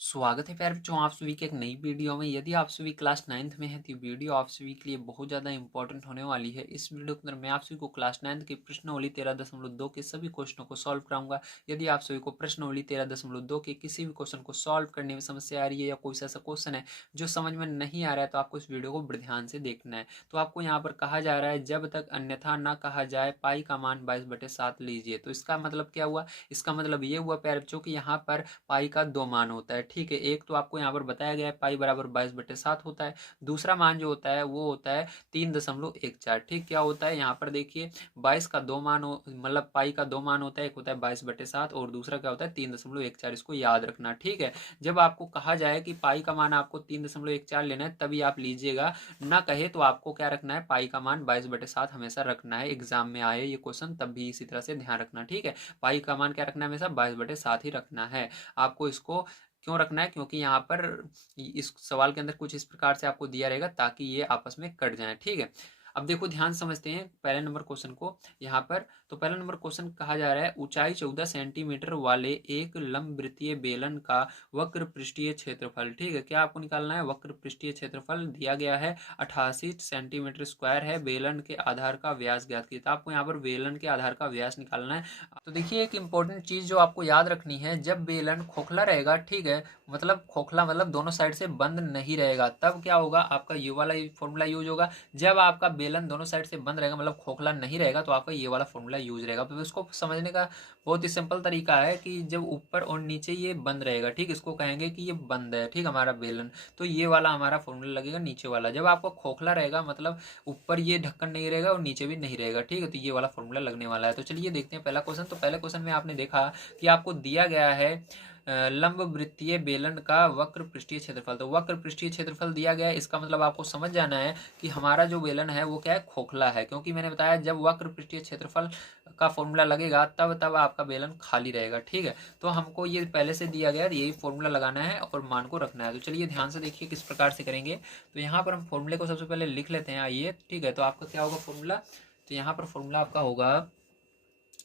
स्वागत है प्यारे बच्चों आप सभी के एक नई वीडियो में। यदि आप सभी क्लास 9th में हैं तो ये वीडियो आप सभी के लिए बहुत ज़्यादा इंपॉर्टेंट होने वाली है। इस वीडियो के अंदर मैं आप सभी को क्लास 9th के प्रश्नावली 13.2 के सभी क्वेश्चनों को सॉल्व कराऊंगा। यदि आप सभी को प्रश्नावली 13.2 के किसी भी क्वेश्चन को सॉल्व करने में समस्या आ रही है या कोई ऐसा क्वेश्चन है जो समझ में नहीं आ रहा है तो आपको इस वीडियो को बड़े ध्यान से देखना है। तो आपको यहाँ पर कहा जा रहा है जब तक अन्यथा ना कहा जाए पाई का मान 22/7 लीजिए। तो इसका मतलब क्या हुआ? इसका मतलब ये हुआ प्यारे बच्चों की यहाँ पर पाई का दो मान होता है। ठीक है, एक तो आपको यहाँ पर बताया गया है पाई बराबर 22/7 होता है। दूसरा मान जो होता है वो होता है 3.14। ठीक, क्या होता है यहाँ पर देखिए 22 का दो मान मतलब पाई का दो मान होता है, एक होता है 22/7 और दूसरा क्या होता है 3.14। इसको याद रखना। ठीक है, जब आपको कहा जाए कि पाई का मान आपको 3.14 लेना है तभी आप लीजिएगा, ना कहे तो आपको क्या रखना है पाई का मान 22/7 हमेशा रखना है। एग्जाम में आए ये क्वेश्चन तब भी इसी तरह से ध्यान रखना। ठीक है, पाई का मान क्या रखना है हमेशा 22/7 ही रखना है। आपको इसको क्यों रखना है? क्योंकि यहाँ पर इस सवाल के अंदर कुछ इस प्रकार से आपको दिया रहेगा ताकि ये आपस में कट जाए। ठीक है, अब देखो ध्यान समझते हैं पहले नंबर क्वेश्चन को। यहाँ पर तो पहला नंबर क्वेश्चन कहा जा रहा है ऊंचाई 14 सेंटीमीटर वाले एक लंब वृत्तीय बेलन का वक्र पृष्ठीय क्षेत्रफल। ठीक है, क्या आपको निकालना है? वक्र पृष्ठीय क्षेत्रफल दिया गया है 88 सेंटीमीटर स्क्वायर है। बेलन के आधार का व्यास ज्ञात कीजिए। तो आपको यहाँ पर बेलन के आधार का व्यास निकालना है। तो देखिए एक इंपॉर्टेंट चीज जो आपको याद रखनी है, जब बेलन खोखला रहेगा, ठीक है, मतलब खोखला मतलब दोनों साइड से बंद नहीं रहेगा, तब क्या होगा आपका ये वाला फॉर्मूला यूज होगा। जब आपका बेलन दोनों साइड से बंद रहेगा मतलब खोखला नहीं रहेगा तो आपका ये वाला फॉर्मूला यूज रहेगा। तो इसको समझने का बहुत ही सिंपल तरीका है कि जब ऊपर और नीचे ये बंद रहेगा, ठीक, इसको कहेंगे कि ये बंद है, ठीक, हमारा बेलन, तो ये वाला हमारा फॉर्मूला लगेगा नीचे वाला। जब आपका खोखला रहेगा मतलब ऊपर ये ढक्कन नहीं रहेगा और नीचे भी नहीं रहेगा, ठीक है, तो ये वाला फॉर्मूला लगने वाला है। तो चलिए देखते हैं पहला क्वेश्चन। तो पहले क्वेश्चन में आपने देखा कि आपको दिया गया है लंब वृत्तीय बेलन का वक्र पृष्ठीय क्षेत्रफल। तो वक्र पृष्ठीय क्षेत्रफल दिया गया है, इसका मतलब आपको समझ जाना है कि हमारा जो बेलन है वो क्या है, खोखला है। क्योंकि मैंने बताया जब वक्र पृष्ठीय क्षेत्रफल का फॉर्मूला लगेगा तब तब आपका बेलन खाली रहेगा। ठीक है, तो हमको ये पहले से दिया गया यही फॉर्मूला लगाना है और मान को रखना है। तो चलिए ध्यान से देखिए किस प्रकार से करेंगे। तो यहाँ पर हम फॉर्मूले को सबसे पहले लिख लेते हैं, आइए। ठीक है, तो आपका क्या होगा फॉर्मूला? तो यहाँ पर फॉर्मूला आपका होगा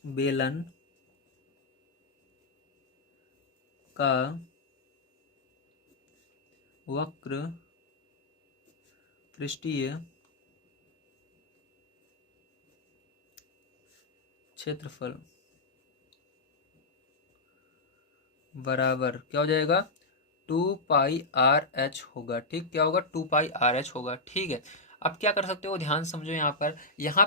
बेलन का वक्र पृष्ठीय क्षेत्रफल बराबर क्या हो जाएगा, 2πr/h होगा। ठीक, क्या होगा, 2πr/h होगा। ठीक है, अब क्या कर सकते हो, ध्यान समझो। यहाँ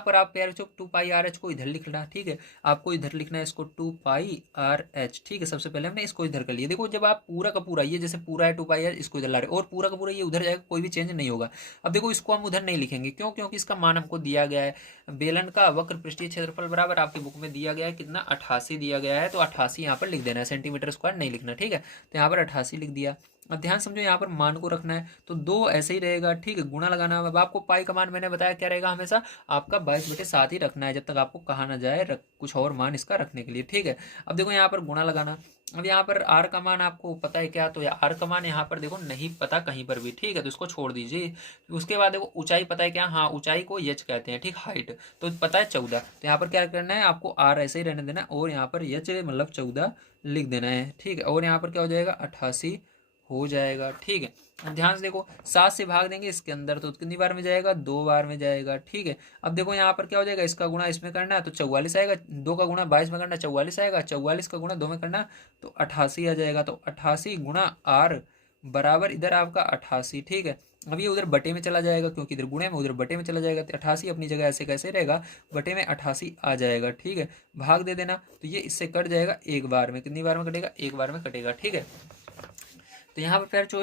पर आप यार 2πr/h को इधर लिखना। ठीक है, आपको इधर लिखना है इसको 2πr/h। ठीक है, सबसे पहले हमने इसको इधर कर लिया। देखो जब आप पूरा का पूरा, ये जैसे पूरा है 2πr, इसको इधर ला रहे और पूरा का पूरा ये उधर जाएगा, कोई भी चेंज नहीं होगा। अब देखो इसको हम उधर नहीं लिखेंगे, क्यों? क्योंकि इसका मान हमको दिया गया है। बेलन का वक्र पृष्ठीय क्षेत्रफल बराबर आपकी बुक में दिया गया है कितना, 88 दिया गया है। तो 88 यहाँ पर लिख देना है, सेंटीमीटर स्क्वायर नहीं लिखना। ठीक है, तो यहाँ पर 88 लिख दिया। अब ध्यान समझो यहाँ पर मान को रखना है, तो दो ऐसे ही रहेगा। ठीक है, गुणा लगाना है। अब आपको पाई का मान मैंने बताया क्या रहेगा, हमेशा आपका 22/7 ही रखना है जब तक आपको कहा ना जाए कुछ और मान इसका रखने के लिए। ठीक है, अब देखो यहाँ पर गुणा लगाना। अब यहाँ पर आर का मान आपको पता है क्या? तो आर का मान यहाँ पर देखो नहीं पता कहीं पर भी। ठीक है, तो इसको छोड़ दीजिए। उसके बाद देखो ऊंचाई पता है क्या? हाँ, ऊंचाई को यच कहते हैं। ठीक, हाइट तो पता है 14। तो यहाँ पर क्या करना है, आपको आर ऐसे ही रहने देना और यहाँ पर यच मतलब 14 लिख देना है। ठीक है, और यहाँ पर क्या हो जाएगा, 88 हो जाएगा। ठीक है, अब ध्यान से देखो 7 से भाग देंगे इसके अंदर तो कितनी बार में जाएगा, 2 बार में जाएगा। ठीक है, अब देखो यहाँ पर क्या हो जाएगा, इसका गुणा इसमें करना है तो 44 आएगा। 2 का गुणा 22 में करना 44 आएगा। 44 का गुणा 2 में करना तो 88 आ जाएगा। तो 88 गुणा आर बराबर इधर आपका 88। ठीक है, अब ये उधर बटे में चला जाएगा क्योंकि इधर गुणे में, उधर बटे में चला जाएगा। तो 88 अपनी जगह ऐसे कैसे रहेगा, बटे में 88 आ जाएगा। ठीक है, भाग दे देना तो ये इससे कट जाएगा एक बार में। कितनी बार में कटेगा, एक बार में कटेगा। ठीक है, तो यहाँ पर फिर जो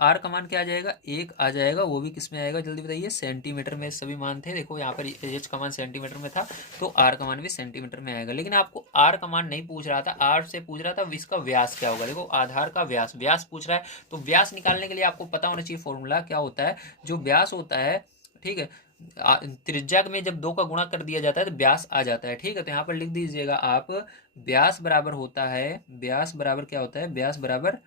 आर का मान क्या आ जाएगा, एक आ जाएगा। वो भी किस में आएगा जल्दी बताइए, सेंटीमीटर में सभी मान थे। देखो यहाँ पर एच का मान सेंटीमीटर में था तो आर का मान भी सेंटीमीटर में आएगा। लेकिन आपको आर का मान नहीं पूछ रहा था, आर से पूछ रहा था इसका व्यास क्या होगा। देखो आधार का व्यास, व्यास पूछ रहा है तो व्यास निकालने के लिए आपको पता होना चाहिए फॉर्मूला क्या होता है। जो व्यास होता है, ठीक है, त्रिज्या में जब 2 का गुणा कर दिया जाता है तो व्यास आ जाता है। ठीक है, तो यहाँ पर लिख दीजिएगा आप, व्यास बराबर होता है, व्यास बराबर क्या होता है, व्यास बराबर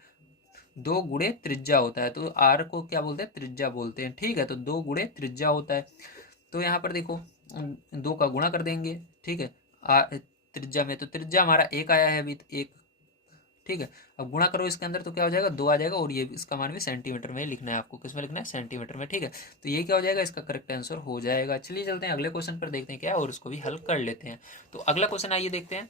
2 गुणे त्रिज्या होता है। तो आर को क्या बोलते हैं, त्रिज्या बोलते हैं। ठीक है, तो 2 गुणे त्रिज्या होता है। तो यहाँ पर देखो 2 का गुणा कर देंगे। ठीक है, त्रिज्या में तो त्रिज्या हमारा एक आया है अभी, एक। ठीक है, अब गुणा करो इसके अंदर तो क्या हो जाएगा, 2 आ जाएगा, और ये इसका मान भी सेंटीमीटर में लिखना है आपको। किसमें लिखना है, सेंटीमीटर में, ठीक है। तो ये क्या हो जाएगा, इसका करेक्ट आंसर हो जाएगा। चलिए चलते हैं अगले क्वेश्चन पर, देखते हैं क्या है और उसको भी हल कर लेते हैं। तो अगला क्वेश्चन आइए देखते हैं।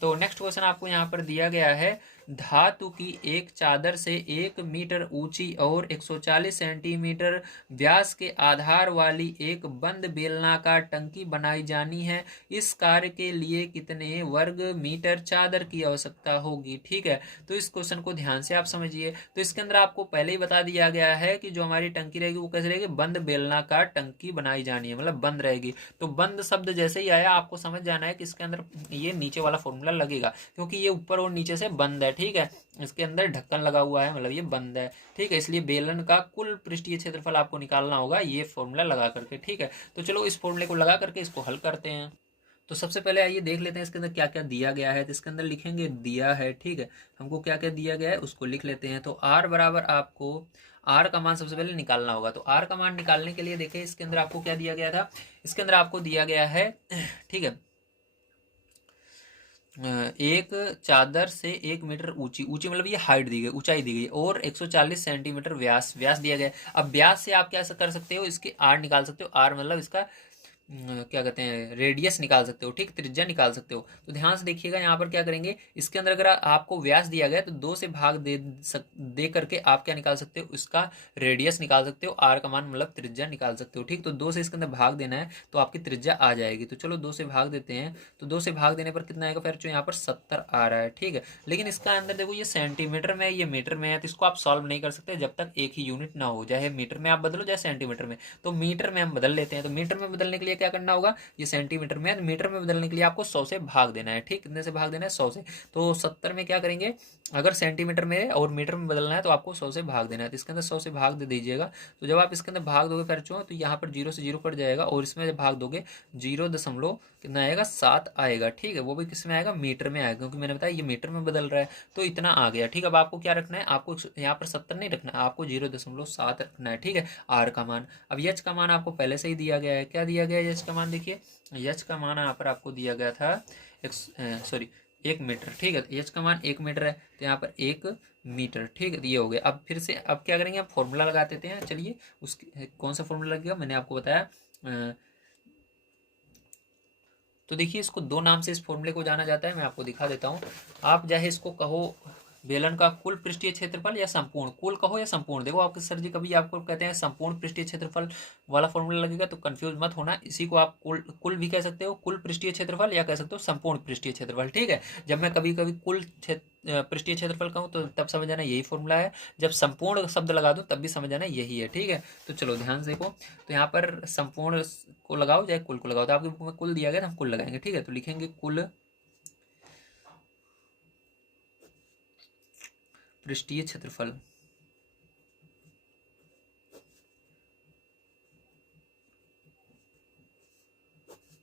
तो नेक्स्ट क्वेश्चन आपको यहाँ पर दिया गया है, धातु की एक चादर से 1 मीटर ऊंची और 140 सेंटीमीटर व्यास के आधार वाली एक बंद बेलनाकार टंकी बनाई जानी है। इस कार्य के लिए कितने वर्ग मीटर चादर की आवश्यकता होगी, ठीक है। तो इस क्वेश्चन को ध्यान से आप समझिए। तो इसके अंदर आपको पहले ही बता दिया गया है कि जो हमारी टंकी रहेगी वो कैसे रहेगी, बंद बेलनाकार टंकी बनाई जानी है, मतलब बंद रहेगी। तो बंद शब्द जैसे ही आया आपको समझ जाना है कि इसके अंदर ये नीचे वाला फॉर्मूला लगेगा, क्योंकि ये ऊपर और नीचे से बंद है, ठीक है। इसके अंदर ढक्कन लगा हुआ है, मतलब ये बंद है, ठीक है। इसलिए बेलन का कुल पृष्ठीय क्षेत्रफल आपको निकालना होगा ये फॉर्मूला लगा करके, ठीक है। तो चलो इस फॉर्मूले को लगा करके इसको हल करते हैं। तो सबसे पहले आइए देख लेते हैं इसके अंदर क्या क्या दिया गया है। तो इसके अंदर लिखेंगे दिया है, ठीक है। हमको क्या क्या दिया गया है उसको लिख लेते हैं। तो आर बराबर आपको आर का मान सबसे पहले निकालना होगा। तो आर का मान निकालने के लिए देखिए इसके अंदर आपको क्या दिया गया था, इसके अंदर आपको दिया गया है, ठीक है, एक चादर से 1 मीटर ऊंची, ऊंची मतलब ये हाइट दी गई, ऊंचाई दी गई, और 140 सेंटीमीटर व्यास, व्यास दिया गया। अब व्यास से आप क्या कर सकते हो, इसके आर निकाल सकते हो। आर मतलब इसका क्या कहते हैं, रेडियस निकाल सकते हो, ठीक, त्रिज्या निकाल सकते हो। तो ध्यान से देखिएगा यहाँ पर क्या करेंगे, इसके अंदर अगर आपको व्यास दिया गया तो 2 से भाग दे करके आप क्या निकाल सकते हो, इसका रेडियस निकाल सकते हो। आर का मान मतलब त्रिज्या निकाल सकते हो, ठीक। तो 2 से इसके अंदर भाग देना है तो आपकी त्रिज्या आ जाएगी। तो चलो 2 से भाग देते हैं। तो 2 से भाग देने पर कितना आएगा, फिर जो यहाँ पर 70 आ रहा है, ठीक है। लेकिन इसका अंदर देखो ये सेंटीमीटर में है, ये मीटर में है, तो इसको आप सॉल्व नहीं कर सकते जब तक एक ही यूनिट ना हो, चाहे मीटर में आप बदलो चाहे सेंटीमीटर में। तो मीटर में हम बदल लेते हैं। तो मीटर में बदलने के लिए क्या करना होगा, ये सेंटीमीटर में है, तो मीटर में बदलने के लिए आपको 100 से भाग देना है, ठीक। कितने से भाग देना है, 100 से। तो 70 में क्या करेंगे, अगर सेंटीमीटर में और मीटर में बदलना है तो आपको 100 से भाग देना है। तो इसके अंदर 100 से भाग दे दीजिएगा। तो जब आप इसके अंदर भाग दोगे बच्चों तो यहाँ पर 0 से 0 कट जाएगा, और इसमें जब भाग दोगे 0 कितना आएगा, 7 आएगा, ठीक है। वो भी किस में आएगा, मीटर में आएगा, क्योंकि मैंने बताया ये मीटर में बदल रहा है। तो इतना आ गया, ठीक। अब आपको क्या रखना है, आपको यहाँ पर 70 नहीं रखना है, आपको 0.7 रखना है, ठीक है, आर का मान। अब एच का मान आपको पहले से ही दिया गया है। क्या दिया गया है एच का मान, देखिए एच का मान यहाँ पर आपको दिया गया था, सॉरी 1 मीटर, ठीक है। एच का मान 1 मीटर है, तो यहाँ पर 1 मीटर, ठीक है। तो ये हो गया। अब फिर से अब क्या करेंगे, आप फॉर्मूला लगा देते हैं। चलिए उसकी कौन सा फॉर्मूला लगेगा, मैंने आपको बताया। तो देखिए इसको 2 नाम से इस फॉर्मूले को जाना जाता है, मैं आपको दिखा देता हूँ। आप चाहे इसको कहो बेलन का कुल पृष्ठीय क्षेत्रफल, या संपूर्ण, कुल कहो या संपूर्ण। देखो आपके सर जी कभी आपको कहते हैं संपूर्ण पृष्ठीय क्षेत्रफल वाला फॉर्मूला लगेगा, तो कंफ्यूज मत होना। इसी को आप कुल कुल भी कह सकते हो, कुल पृष्ठीय क्षेत्रफल, या कह सकते हो संपूर्ण पृष्ठीय क्षेत्रफल, ठीक है। जब मैं कभी कभी कुल पृष्ठीय क्षेत्रफल कहूँ तो तब समझ आना यही फॉर्मूला है, जब संपूर्ण शब्द लगा दूँ तब भी समझ आना यही है, ठीक है। तो चलो ध्यान से देखो, तो यहाँ पर संपूर्ण को लगाओ चाहे कुल को लगाओ, तो आपकी बुक में कुल दिया गया तो हम कुल लगाएंगे, ठीक है। तो लिखेंगे कुल पृष्ठीय क्षेत्रफल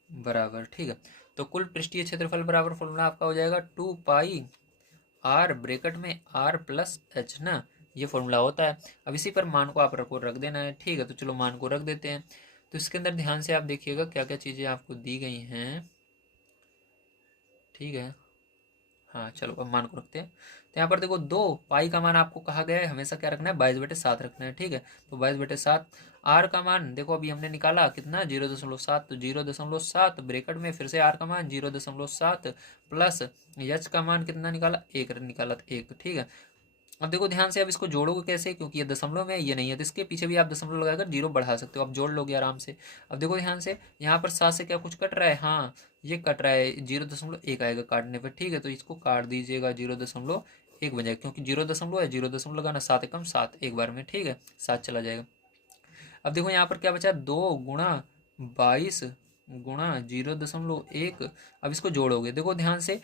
बराबर, ठीक है। तो कुल पृष्ठीय क्षेत्रफल बराबर फॉर्मूला आपका हो जाएगा 2 पाई आर ब्रैकेट में आर प्लस एच ना, ये फॉर्मूला होता है। अब इसी पर मान को आप रख देना है, ठीक है। तो चलो मान को रख देते हैं। तो इसके अंदर ध्यान से आप देखिएगा क्या क्या चीज़ें आपको दी गई हैं, ठीक है। हाँ चलो अब मान को रखते हैं। तो यहाँ पर देखो 2 पाई का मान आपको कहा गया है हमेशा क्या रखना है, 22/7 रखना है, ठीक है। तो 22/7। आर का मान देखो अभी हमने निकाला कितना, 0.7। तो 0.7 ब्रेकेट में फिर से आर का मान 0.7 प्लस एच का मान कितना निकाला, 1 निकाला, 1, ठीक है। अब देखो ध्यान से, अब इसको जोड़ोगे कैसे, क्योंकि ये दशमलव में ये नहीं है, तो इसके पीछे भी आप दशमलव लगाकर 0 बढ़ा सकते हो, आप जोड़ लोगे आराम से। अब देखो ध्यान से, यहाँ पर 7 से क्या कुछ कट रहा है, हाँ ये कट रहा है, 0.1 आएगा काटने पर, ठीक है। तो इसको काट दीजिएगा, 0.1 बन जाएगा, क्योंकि 0 है, 0 लगाना, 7 एकम 7 एक बार में, ठीक है, 7 चला जाएगा। अब देखो यहाँ पर क्या बचा, 2 गुणा 22 गुणा 0.1। अब इसको जोड़ोगे, देखो ध्यान से,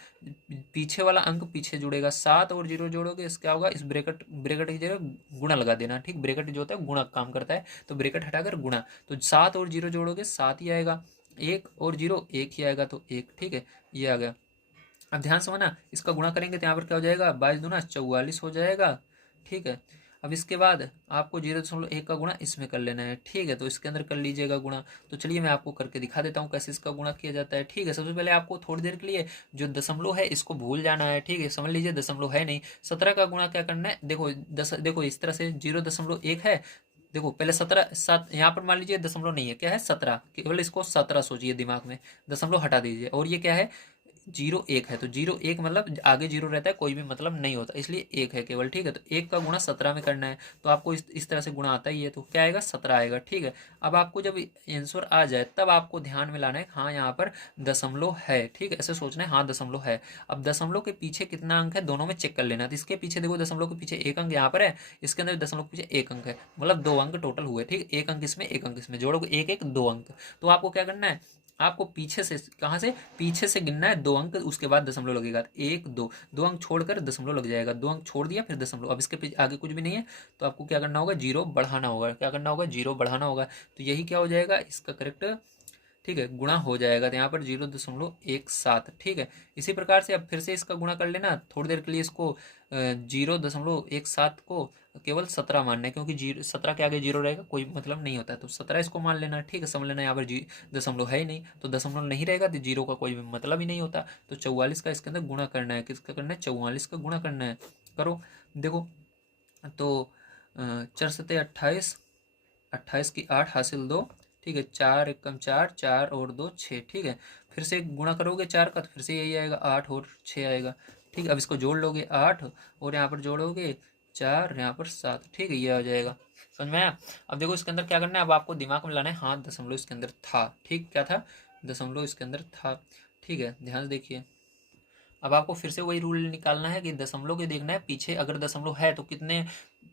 पीछे वाला अंक पीछे जुड़ेगा, 7 और 0 जोड़ोगे, इस क्या होगा, इस ब्रैकेट ब्रैकेट की जगह गुणा लगा देना, ठीक। ब्रैकेट जो होता है गुणा काम करता है, तो ब्रैकेट हटाकर गुणा। तो 7 और 0 जोड़ोगे 7 ही आएगा, 1 और 0 1 ही आएगा, तो 1, ठीक है, ये आ गया। अब ध्यान से ना, इसका गुणा करेंगे तो यहाँ पर क्या हो जाएगा, 22 दूना 44 हो जाएगा, ठीक है। अब इसके बाद आपको 0.1 का गुणा इसमें कर लेना है, ठीक है। तो इसके अंदर कर लीजिएगा गुणा। तो चलिए मैं आपको करके दिखा देता हूँ कैसे इसका गुणा किया जाता है, ठीक है। सबसे पहले आपको थोड़ी देर के लिए जो दशमलव है इसको भूल जाना है, ठीक है। समझ लीजिए दशमलव है नहीं, 17 का गुणा क्या करना है, देखो इस तरह से 0.1 है, देखो पहले 17 7 यहाँ पर मान लीजिए दशमलव नहीं है, क्या है 17, केवल इसको 17 सोचिए दिमाग में, दशमलव हटा दीजिए। और ये क्या है 0.1 है, तो 0.1 मतलब आगे 0 रहता है, कोई भी मतलब नहीं होता, इसलिए 1 है केवल, ठीक है। तो 1 का गुणा 17 में करना है, तो आपको इस तरह से गुणा आता ही है, तो क्या आएगा 17 आएगा, ठीक है। अब आपको जब आंसर आ जाए तब आपको ध्यान में लाना है हाँ यहाँ पर दशमलव है, ठीक है, ऐसे सोचना है हाँ दशमलव है। अब दशमलव के पीछे कितना अंक है दोनों में चेक कर लेना, तो इसके पीछे देखो दशमलव के पीछे 1 अंक यहाँ पर है, इसके अंदर दशमलव के पीछे 1 अंक है, मतलब 2 अंक टोटल हुए, ठीक है। 1 अंक इसमें 1 अंक इसमें जोड़ोगे 1 1 2 अंक। तो आपको क्या करना है, आपको पीछे से, कहाँ से, पीछे से गिनना है 2 अंक, उसके बाद दशमलव लगेगा, 1 2, 2 अंक छोड़कर दशमलव लग जाएगा, 2 अंक छोड़ दिया फिर दशमलव। अब इसके पीछे आगे कुछ भी नहीं है, तो आपको क्या करना होगा, 0 बढ़ाना होगा, क्या करना होगा, 0 बढ़ाना होगा। तो यही क्या हो जाएगा इसका करेक्ट, ठीक है, गुणा हो जाएगा, तो यहाँ पर 0.17, ठीक है। इसी प्रकार से अब फिर से इसका गुणा कर लेना, थोड़ी देर के लिए इसको 0.17 को केवल 17 मानना है, क्योंकि 17 के आगे 0 रहेगा कोई मतलब नहीं होता है, तो 17 इसको मान लेना, ठीक है। समझ लेना यहाँ पर दशमलव है ही नहीं, तो दशमलव नहीं रहेगा तो 0 का कोई भी मतलब ही नहीं होता। तो 44 का इसके अंदर गुणा करना है, किसका करना है, 44 का गुणा करना है, करो देखो। तो 4 सत्ते 28, 28 की 8 हासिल 2, ठीक है, 4 एकम 4, 4 और 2 6, ठीक है। फिर से गुणा करोगे 4 का तो फिर से यही आएगा 8 और 6 आएगा, ठीक है। अब इसको जोड़ लोगे 8 और यहाँ पर जोड़ोगे 4, यहाँ पर 7, ठीक है, ये आ जाएगा, समझ में आया। अब देखो इसके अंदर क्या करना है, अब आपको दिमाग में लाना है हाँ दशमलव इसके अंदर था, ठीक, क्या था, दशमलव इसके अंदर था, ठीक है। ध्यान से देखिए, अब आपको फिर से वही रूल निकालना है कि दशमलव के देखना है पीछे, अगर दशमलव है तो कितने,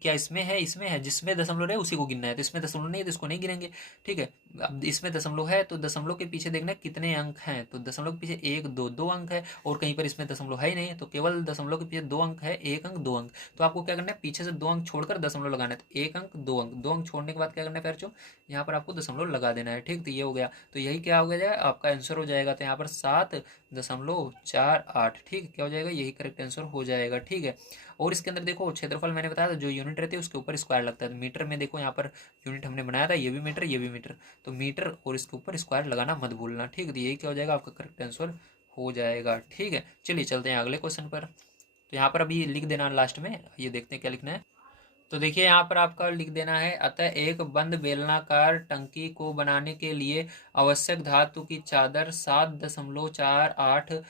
क्या इसमें है, जिसमें दशमलव है उसी को गिनना है, तो इसमें दशमलव नहीं है तो इसको नहीं गिनेंगे, ठीक है। अब इसमें दशमलव है तो दशमलव के पीछे देखना है कितने अंक हैं, तो दशमलव के पीछे 1 2 2 अंक है, और कहीं पर इसमें दशमलव है ही नहीं, तो केवल दशमलव के पीछे 2 अंक है, 1 अंक 2 अंक। तो आपको क्या करना है, पीछे से 2 अंक छोड़कर दशमलव लगाना है, तो 1 अंक 2 अंक, 2 अंक छोड़ने के बाद क्या करना है पैरचो, यहाँ पर आपको दशमलव लगा देना है, ठीक। तो ये हो गया, तो यही क्या हो गया आपका आंसर हो जाएगा, तो यहाँ पर 7.48, ठीक, क्या हो जाएगा, यही करेक्ट आंसर हो जाएगा, ठीक है। और इसके अंदर देखो क्षेत्रफल मैंने बताया था जो यूनिट रहती है उसके ऊपर स्क्वायर लगता है, तो मीटर में देखो यहाँ पर यूनिट हमने बनाया था, ये भी मीटर ये भी मीटर, तो मीटर और इसके ऊपर स्क्वायर लगाना मत भूलना, ठीक है। तो यही क्या हो जाएगा आपका करेक्ट आंसर हो जाएगा, ठीक है। चलिए चलते हैं अगले क्वेश्चन पर। तो यहाँ पर अभी लिख देना लास्ट में, ये देखते हैं क्या लिखना है। तो देखिए यहाँ पर आपका लिख देना है, अतः एक बंद बेलनाकार टंकी को बनाने के लिए आवश्यक धातु की चादर 7.48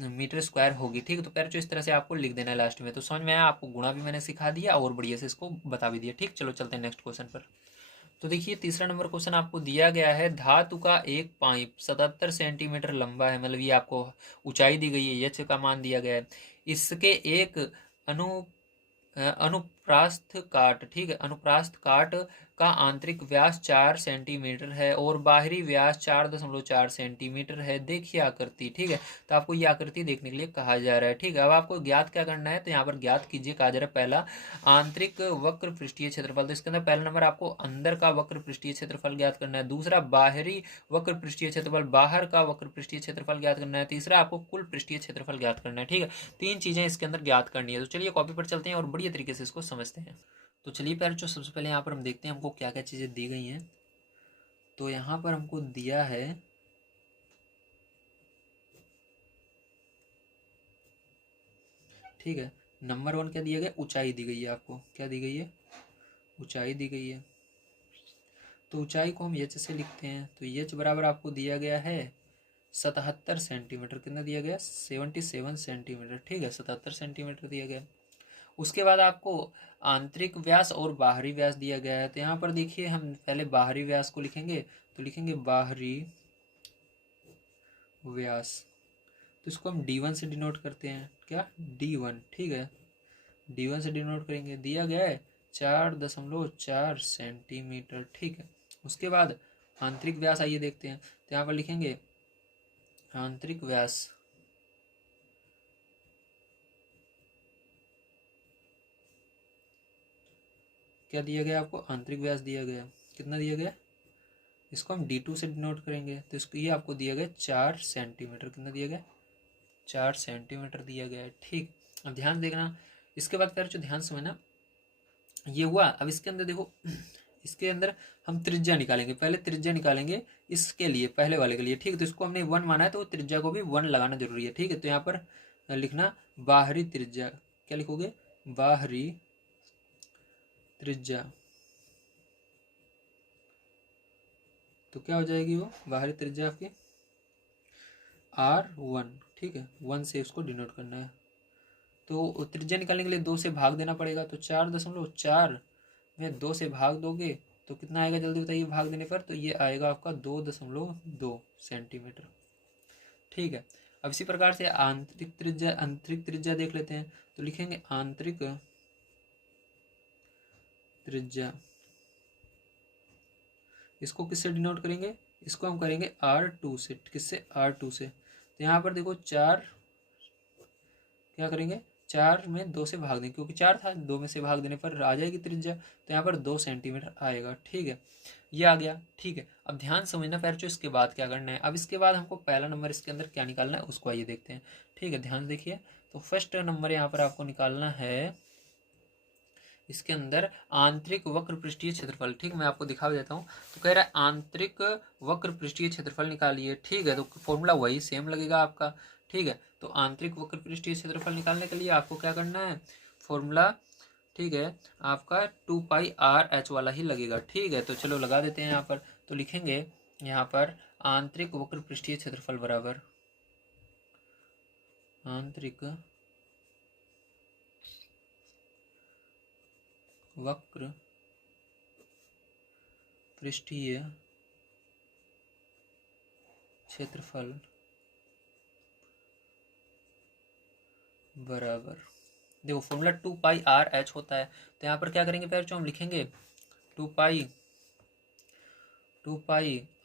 मीटर स्क्वायर होगी, ठीक है। तो पैर जो इस तरह से आपको लिख देना है लास्ट में। तो समझ में आया, आपको गुणा भी मैंने सिखा दिया और बढ़िया से इसको बता भी दिया, ठीक। चलो चलते हैं नेक्स्ट क्वेश्चन पर। तो देखिए तीसरा नंबर क्वेश्चन आपको दिया गया है, धातु का एक पाइप 77 सेंटीमीटर लंबा है, मतलब ये आपको ऊंचाई दी गई है, एच का मान दिया गया है, इसके एक अनु अनुप्रास्थ काट, ठीक है, अनुप्रास्थ काट का आंतरिक व्यास 4 सेंटीमीटर है और बाहरी व्यास 4.4 सेंटीमीटर है, देखिए आकृति, ठीक है। तो आपको ये आकृति देखने के लिए कहा जा रहा है, ठीक है। अब आपको ज्ञात क्या करना है, तो यहाँ पर ज्ञात कीजिए, कहा जा रहा है पहला आंतरिक वक्र पृष्ठीय क्षेत्रफल, तो इसके अंदर पहला नंबर आपको अंदर का वक्र पृष्ठीय क्षेत्रफल ज्ञात करना है, दूसरा बाहरी वक्र पृष्ठीय क्षेत्रफल, बाहर का वक्र पृष्ठीय क्षेत्रफल ज्ञात करना है, तीसरा आपको कुल पृष्ठीय क्षेत्रफल ज्ञात करना है, ठीक है। 3 चीजें इसके अंदर ज्ञात करनी है। तो चलिए कॉपी पर चलते हैं और बढ़िया तरीके से इसको समझते हैं। तो चलिए पहले जो सबसे पहले यहाँ पर हम देखते हैं हमको क्या क्या चीज़ें दी गई हैं। तो यहाँ पर हमको दिया है ठीक है, नंबर 1 क्या दिया गया, ऊंचाई दी गई है, आपको क्या दी गई है, ऊंचाई दी गई है। तो ऊंचाई को हम एच से लिखते हैं, तो एच बराबर आपको दिया गया है 77 सेंटीमीटर, कितना दिया गया 77 सेंटीमीटर, ठीक है, 77 सेंटीमीटर दिया गया। उसके बाद आपको आंतरिक व्यास और बाहरी व्यास दिया गया है। तो यहाँ पर देखिए हम पहले बाहरी व्यास को लिखेंगे, तो लिखेंगे बाहरी व्यास, तो इसको हम D1 से डिनोट करते हैं, क्या D1, ठीक है, D1 से डिनोट करेंगे, दिया गया है 4.4 सेंटीमीटर, ठीक है। उसके बाद आंतरिक व्यास आइए देखते हैं, तो यहाँ पर लिखेंगे आंतरिक व्यास, क्या दिया गया आपको, आंतरिक व्यास दिया गया, कितना दिया गया, इसको हम D2 से डिनोट करेंगे, तो इसको ये आपको दिया गया 4 सेंटीमीटर, कितना दिया गया 4 सेंटीमीटर दिया गया है, ठीक। अब ध्यान देखना, इसके बाद फिर जो ध्यान समझना, ये हुआ। अब इसके अंदर देखो, इसके अंदर हम त्रिज्या निकालेंगे। पहले त्रिज्या निकालेंगे इसके लिए, पहले वाले के लिए, ठीक है। तो इसको हमने 1 माना है तो त्रिज्या को भी 1 लगाना जरूरी है, ठीक है। तो यहाँ पर लिखना बाहरी त्रिज्या, क्या लिखोगे, बाहरी त्रिज्या। तो क्या हो जाएगी वो बाहरी त्रिज्या आपकी R1, ठीक है। 1 से उसको डिनोट करना है। तो त्रिज्या निकालने के लिए 2 से भाग देना पड़ेगा। तो 4.4 में 2 से भाग दोगे तो कितना आएगा, जल्दी बताइए भाग देने पर। तो ये आएगा आपका 2.2 सेंटीमीटर, ठीक है। अब इसी प्रकार से आंतरिक त्रिज्या देख लेते हैं। तो लिखेंगे आंतरिक त्रिज्या, इसको किससे डिनोट करेंगे, इसको हम करेंगे R2 से। किससे, R2 से। तो यहाँ पर देखो 4, क्या करेंगे, 4 में 2 से भाग देंगे, क्योंकि 4 था, 2 में से भाग देने पर आ जाएगी त्रिज्या। तो यहाँ पर 2 सेंटीमीटर आएगा, ठीक है। ये आ गया, ठीक है। अब ध्यान समझना पैरचो, इसके बाद क्या करना है। अब इसके बाद हमको पहला नंबर इसके अंदर क्या निकालना है उसको आइए देखते हैं, ठीक है। ध्यान देखिए, तो फर्स्ट नंबर यहाँ पर आपको निकालना है इसके अंदर आंतरिक वक्र पृष्ठीय क्षेत्रफल, ठीक। मैं आपको दिखा देता हूँ। तो कह रहा है आंतरिक वक्र पृष्ठीय क्षेत्रफल निकालिए, ठीक है। तो फॉर्मूला वही सेम लगेगा आपका, ठीक है। तो आंतरिक वक्र पृष्ठीय क्षेत्रफल निकालने के लिए आपको क्या करना है, फॉर्मूला, ठीक है, आपका 2πr h वाला ही लगेगा, ठीक है। तो चलो लगा देते हैं यहाँ पर। तो लिखेंगे यहाँ पर आंतरिक वक्र पृष्ठीय क्षेत्रफल बराबर आंतरिक वक्र पृष्ठीय क्षेत्रफल बराबर, देखो फॉर्मूला 2πr h होता है। तो यहाँ पर क्या करेंगे पैर, हम लिखेंगे 2π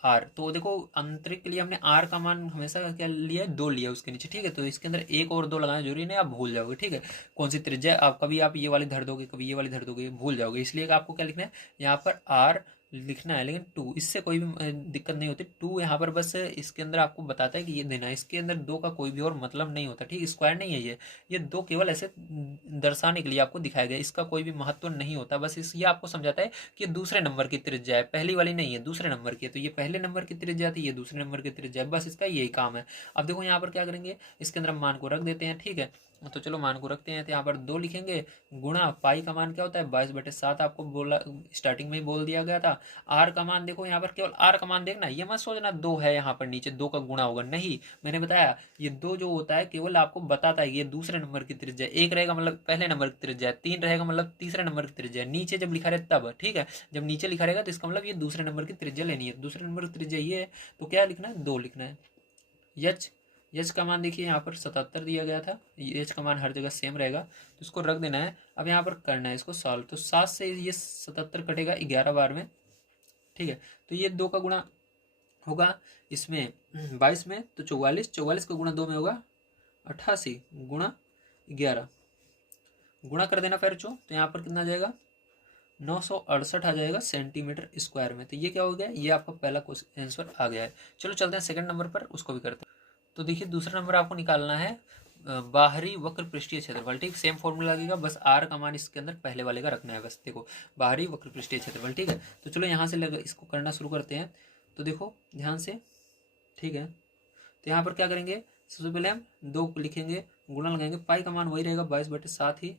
r। तो देखो आंतरिक के लिए हमने r का मान हमेशा क्या लिया है, 2 लिया उसके नीचे, ठीक है। तो इसके अंदर 1 और 2 लगाना जरूरी नहीं, आप भूल जाओगे, ठीक है। कौन सी त्रिज्या आप, कभी आप ये वाली धर दोगे, कभी ये वाली धर दोगे, भूल जाओगे। इसलिए आपको क्या लिखना है, यहाँ पर r लिखना है, लेकिन 2, इससे कोई भी दिक्कत नहीं होती। 2 यहाँ पर बस इसके अंदर आपको बताता है कि ये देना है। इसके अंदर 2 का कोई भी और मतलब नहीं होता, ठीक। स्क्वायर नहीं है ये 2 केवल ऐसे दर्शाने के लिए आपको दिखाया गया, इसका कोई भी महत्व नहीं होता। बस इस ये आपको समझाता है कि दूसरे नंबर की त्रिज्या है, पहली वाली नहीं है, दूसरे नंबर की है। तो ये पहले नंबर की त्रिज्या थी, ये दूसरे नंबर की त्रिज्या है, बस इसका यही काम है। अब देखो यहाँ पर क्या करेंगे, इसके अंदर हम मान को रख देते हैं, ठीक है। तो चलो मान को रखते हैं। तो यहाँ पर 2 लिखेंगे, गुणा पाई का मान क्या होता है 22/7, आपको बोला स्टार्टिंग में ही बोल दिया गया था। आर का मान देखो, यहाँ पर केवल आर का मान देखना, ये मत सोचना 2 है यहाँ पर नीचे 2 का गुणा होगा, नहीं। मैंने बताया ये 2 जो होता है केवल आपको बताता है ये दूसरे नंबर की त्रिज्या, 1 रहेगा मतलब पहले नंबर की त्रिज्या, 3 रहेगा मतलब तीसरे नंबर की त्रिज्या, नीचे जब लिखा रहे तब, ठीक है। जब नीचे लिखा रहेगा तो इसका मतलब ये दूसरे नंबर की त्रिज्या लेनी है, दूसरे नंबर की त्रिज्या ये है। तो क्या लिखना है, 2 लिखना है। यच यच का मान देखिए यहाँ पर 77 दिया गया था, यच का मान हर जगह सेम रहेगा, तो इसको रख देना है। अब यहाँ पर करना है इसको सॉल्व। तो 7 से ये 77 कटेगा 11 बार में, ठीक है। तो ये 2 का गुणा होगा इसमें 22 में, तो 44, 44 का गुणा 2 में होगा 88, गुणा 11, गुणा कर देना पैर चो। तो यहाँ पर कितना आ जाएगा, 968 आ जाएगा सेंटीमीटर स्क्वायर में। तो ये क्या हो गया, ये आपका पहला क्वेश्चन आंसर आ गया है। चलो चलते हैं सेकंड नंबर पर, उसको भी करते हैं। तो देखिए दूसरा नंबर आपको निकालना है बाहरी वक्र पृष्ठीय क्षेत्रफल, ठीक। सेम फॉर्मूला लगेगा, बस आर का मान इसके अंदर पहले वाले का रखना है बस। देखो बाहरी वक्र पृष्ठीय क्षेत्रफल, ठीक है। तो चलो यहाँ से इसको करना शुरू करते हैं। तो देखो ध्यान से, ठीक है। तो यहाँ पर क्या करेंगे, सबसे पहले हम 2 को लिखेंगे, गुणा लगाएंगे, पाई का मान वही रहेगा 22/7 ही,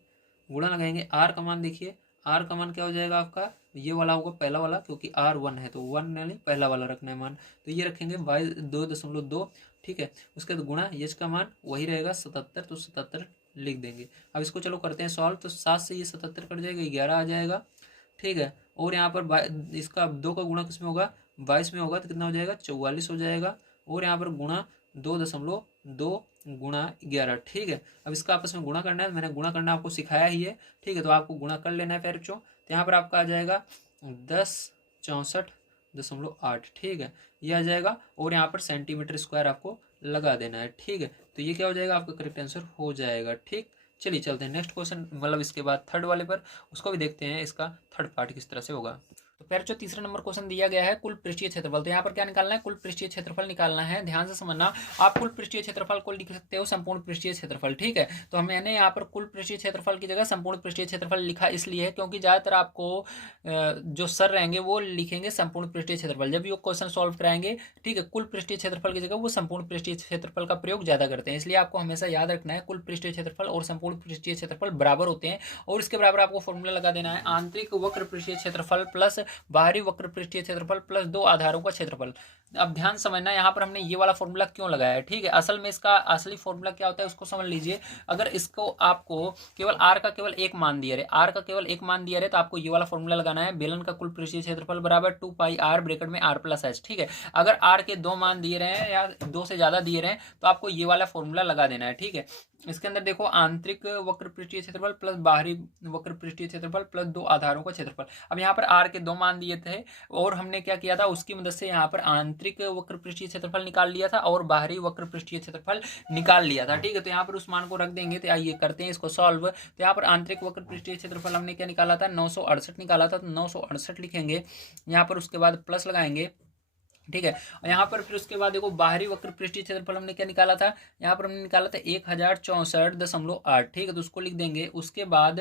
गुणा लगाएंगे। आर का मान देखिए, आर का मान क्या हो जाएगा आपका, ये वाला होगा पहला वाला, क्योंकि आर 1 है तो 1 यानी पहला वाला रखना है मान। तो ये रखेंगे 2.2, ठीक है। उसके बाद गुणा यश का मान वही रहेगा 77, तो 77 लिख देंगे। अब इसको चलो करते हैं सॉल्व। तो 7 से ये 77 कट जाएगा, 11 आ जाएगा, ठीक है। और यहाँ पर इसका 2 का गुणा किस में होगा, 22 में होगा, तो कितना हो जाएगा 44 हो जाएगा। और यहाँ पर गुणा 2.2 गुणा 11, ठीक है। अब इसका आपस में गुणा करना है, मैंने गुणा करना आपको सिखाया ही है, ठीक है। तो आपको गुणा कर लेना है प्यारे बच्चों। तो यहाँ पर आपका आ जाएगा 1064.8, ठीक है, ये आ जाएगा। और यहाँ पर सेंटीमीटर स्क्वायर आपको लगा देना है, ठीक है। तो ये क्या हो जाएगा, आपका करेक्ट आंसर हो जाएगा, ठीक। चलिए चलते हैं नेक्स्ट क्वेश्चन, मतलब इसके बाद थर्ड वाले पर, उसको भी देखते हैं इसका थर्ड पार्ट किस तरह से होगा। तो फिर जो तीसरा नंबर क्वेश्चन दिया गया है कुल पृष्ठीय क्षेत्रफल, तो यहाँ पर क्या निकालना है, कुल पृष्ठीय क्षेत्रफल निकालना है। ध्यान से समझना, आप कुल पृष्ठीय क्षेत्रफल को लिख सकते हो संपूर्ण पृष्ठीय क्षेत्रफल, ठीक है। तो मैंने यहाँ पर कुल पृष्ठीय क्षेत्रफल की जगह संपूर्ण पृष्ठीय क्षेत्रफल लिखा इसलिए है क्योंकि ज्यादातर आपको जो सर रहेंगे वो लिखेंगे संपूर्ण पृष्ठीय क्षेत्रफल जब भी वो क्वेश्चन सॉल्व कराएंगे, ठीक है। कुल पृष्ठीय क्षेत्रफल की जगह वो संपूर्ण पृष्ठीय क्षेत्रफल का प्रयोग ज्यादा करते हैं, इसलिए आपको हमेशा याद रखना है कुल पृष्ठीय क्षेत्रफल और संपूर्ण पृष्ठीय क्षेत्रफल बराबर होते हैं। और इसके बराबर आपको फॉर्मूला लगा देना है, आंतरिक वक्र पृष्ठीय क्षेत्रफल प्लस बाहरी वक्र पृष्ठीय क्षेत्रफल प्लस दो आधारों का क्षेत्रफल। अब ध्यान समझना, यहाँ पर हमने ये वाला फॉर्मूला क्यों लगाया है, ठीक है। असल में इसका असली फॉर्मूला क्या होता है उसको समझ लीजिए। अगर इसको आपको केवल आर का केवल एक मान दिया रहे, आर का केवल एक मान दिया रहे, तो आपको ये वाला फॉर्मूला लगाना है, बेलन का कुल पृष्ठीय क्षेत्रफल बराबर 2 पाई आर ब्रैकेट में आर प्लस एच, ठीक है। अगर आर के दो मान दिए रहे हैं या दो से ज्यादा दिए रहे हैं तो आपको ये वाला फॉर्मूला लगा देना है, ठीक है। इसके अंदर देखो, आंतरिक वक्र पृष्ठीय क्षेत्रफल प्लस बाहरी वक्र पृष्ठीय क्षेत्रफल प्लस दो आधारों का क्षेत्रफल। अब यहाँ पर आर के दो मान दिए थे और हमने क्या किया था, उसकी मदद से यहाँ पर आंतरिक वक्र पृष्ठीय क्षेत्रफल निकाल लिया था और बाहरी वक्र पृष्ठीय क्षेत्रफल निकाल लिया था, ठीक है। तो यहाँ पर उस मान को रख देंगे। तो आइए करते हैं इसको सॉल्व। तो यहाँ पर आंतरिक वक्र पृष्ठीय क्षेत्रफल हमने क्या निकाला था, 968 निकाला था, तो 968 लिखेंगे यहाँ पर, उसके बाद प्लस लगाएंगे, ठीक है। और यहाँ पर फिर उसके बाद देखो, बाहरी वक्र पृष्ठीय क्षेत्रफल हमने क्या निकाला था, यहाँ पर हमने निकाला था 1064.8, ठीक है। तो उसको लिख देंगे, उसके बाद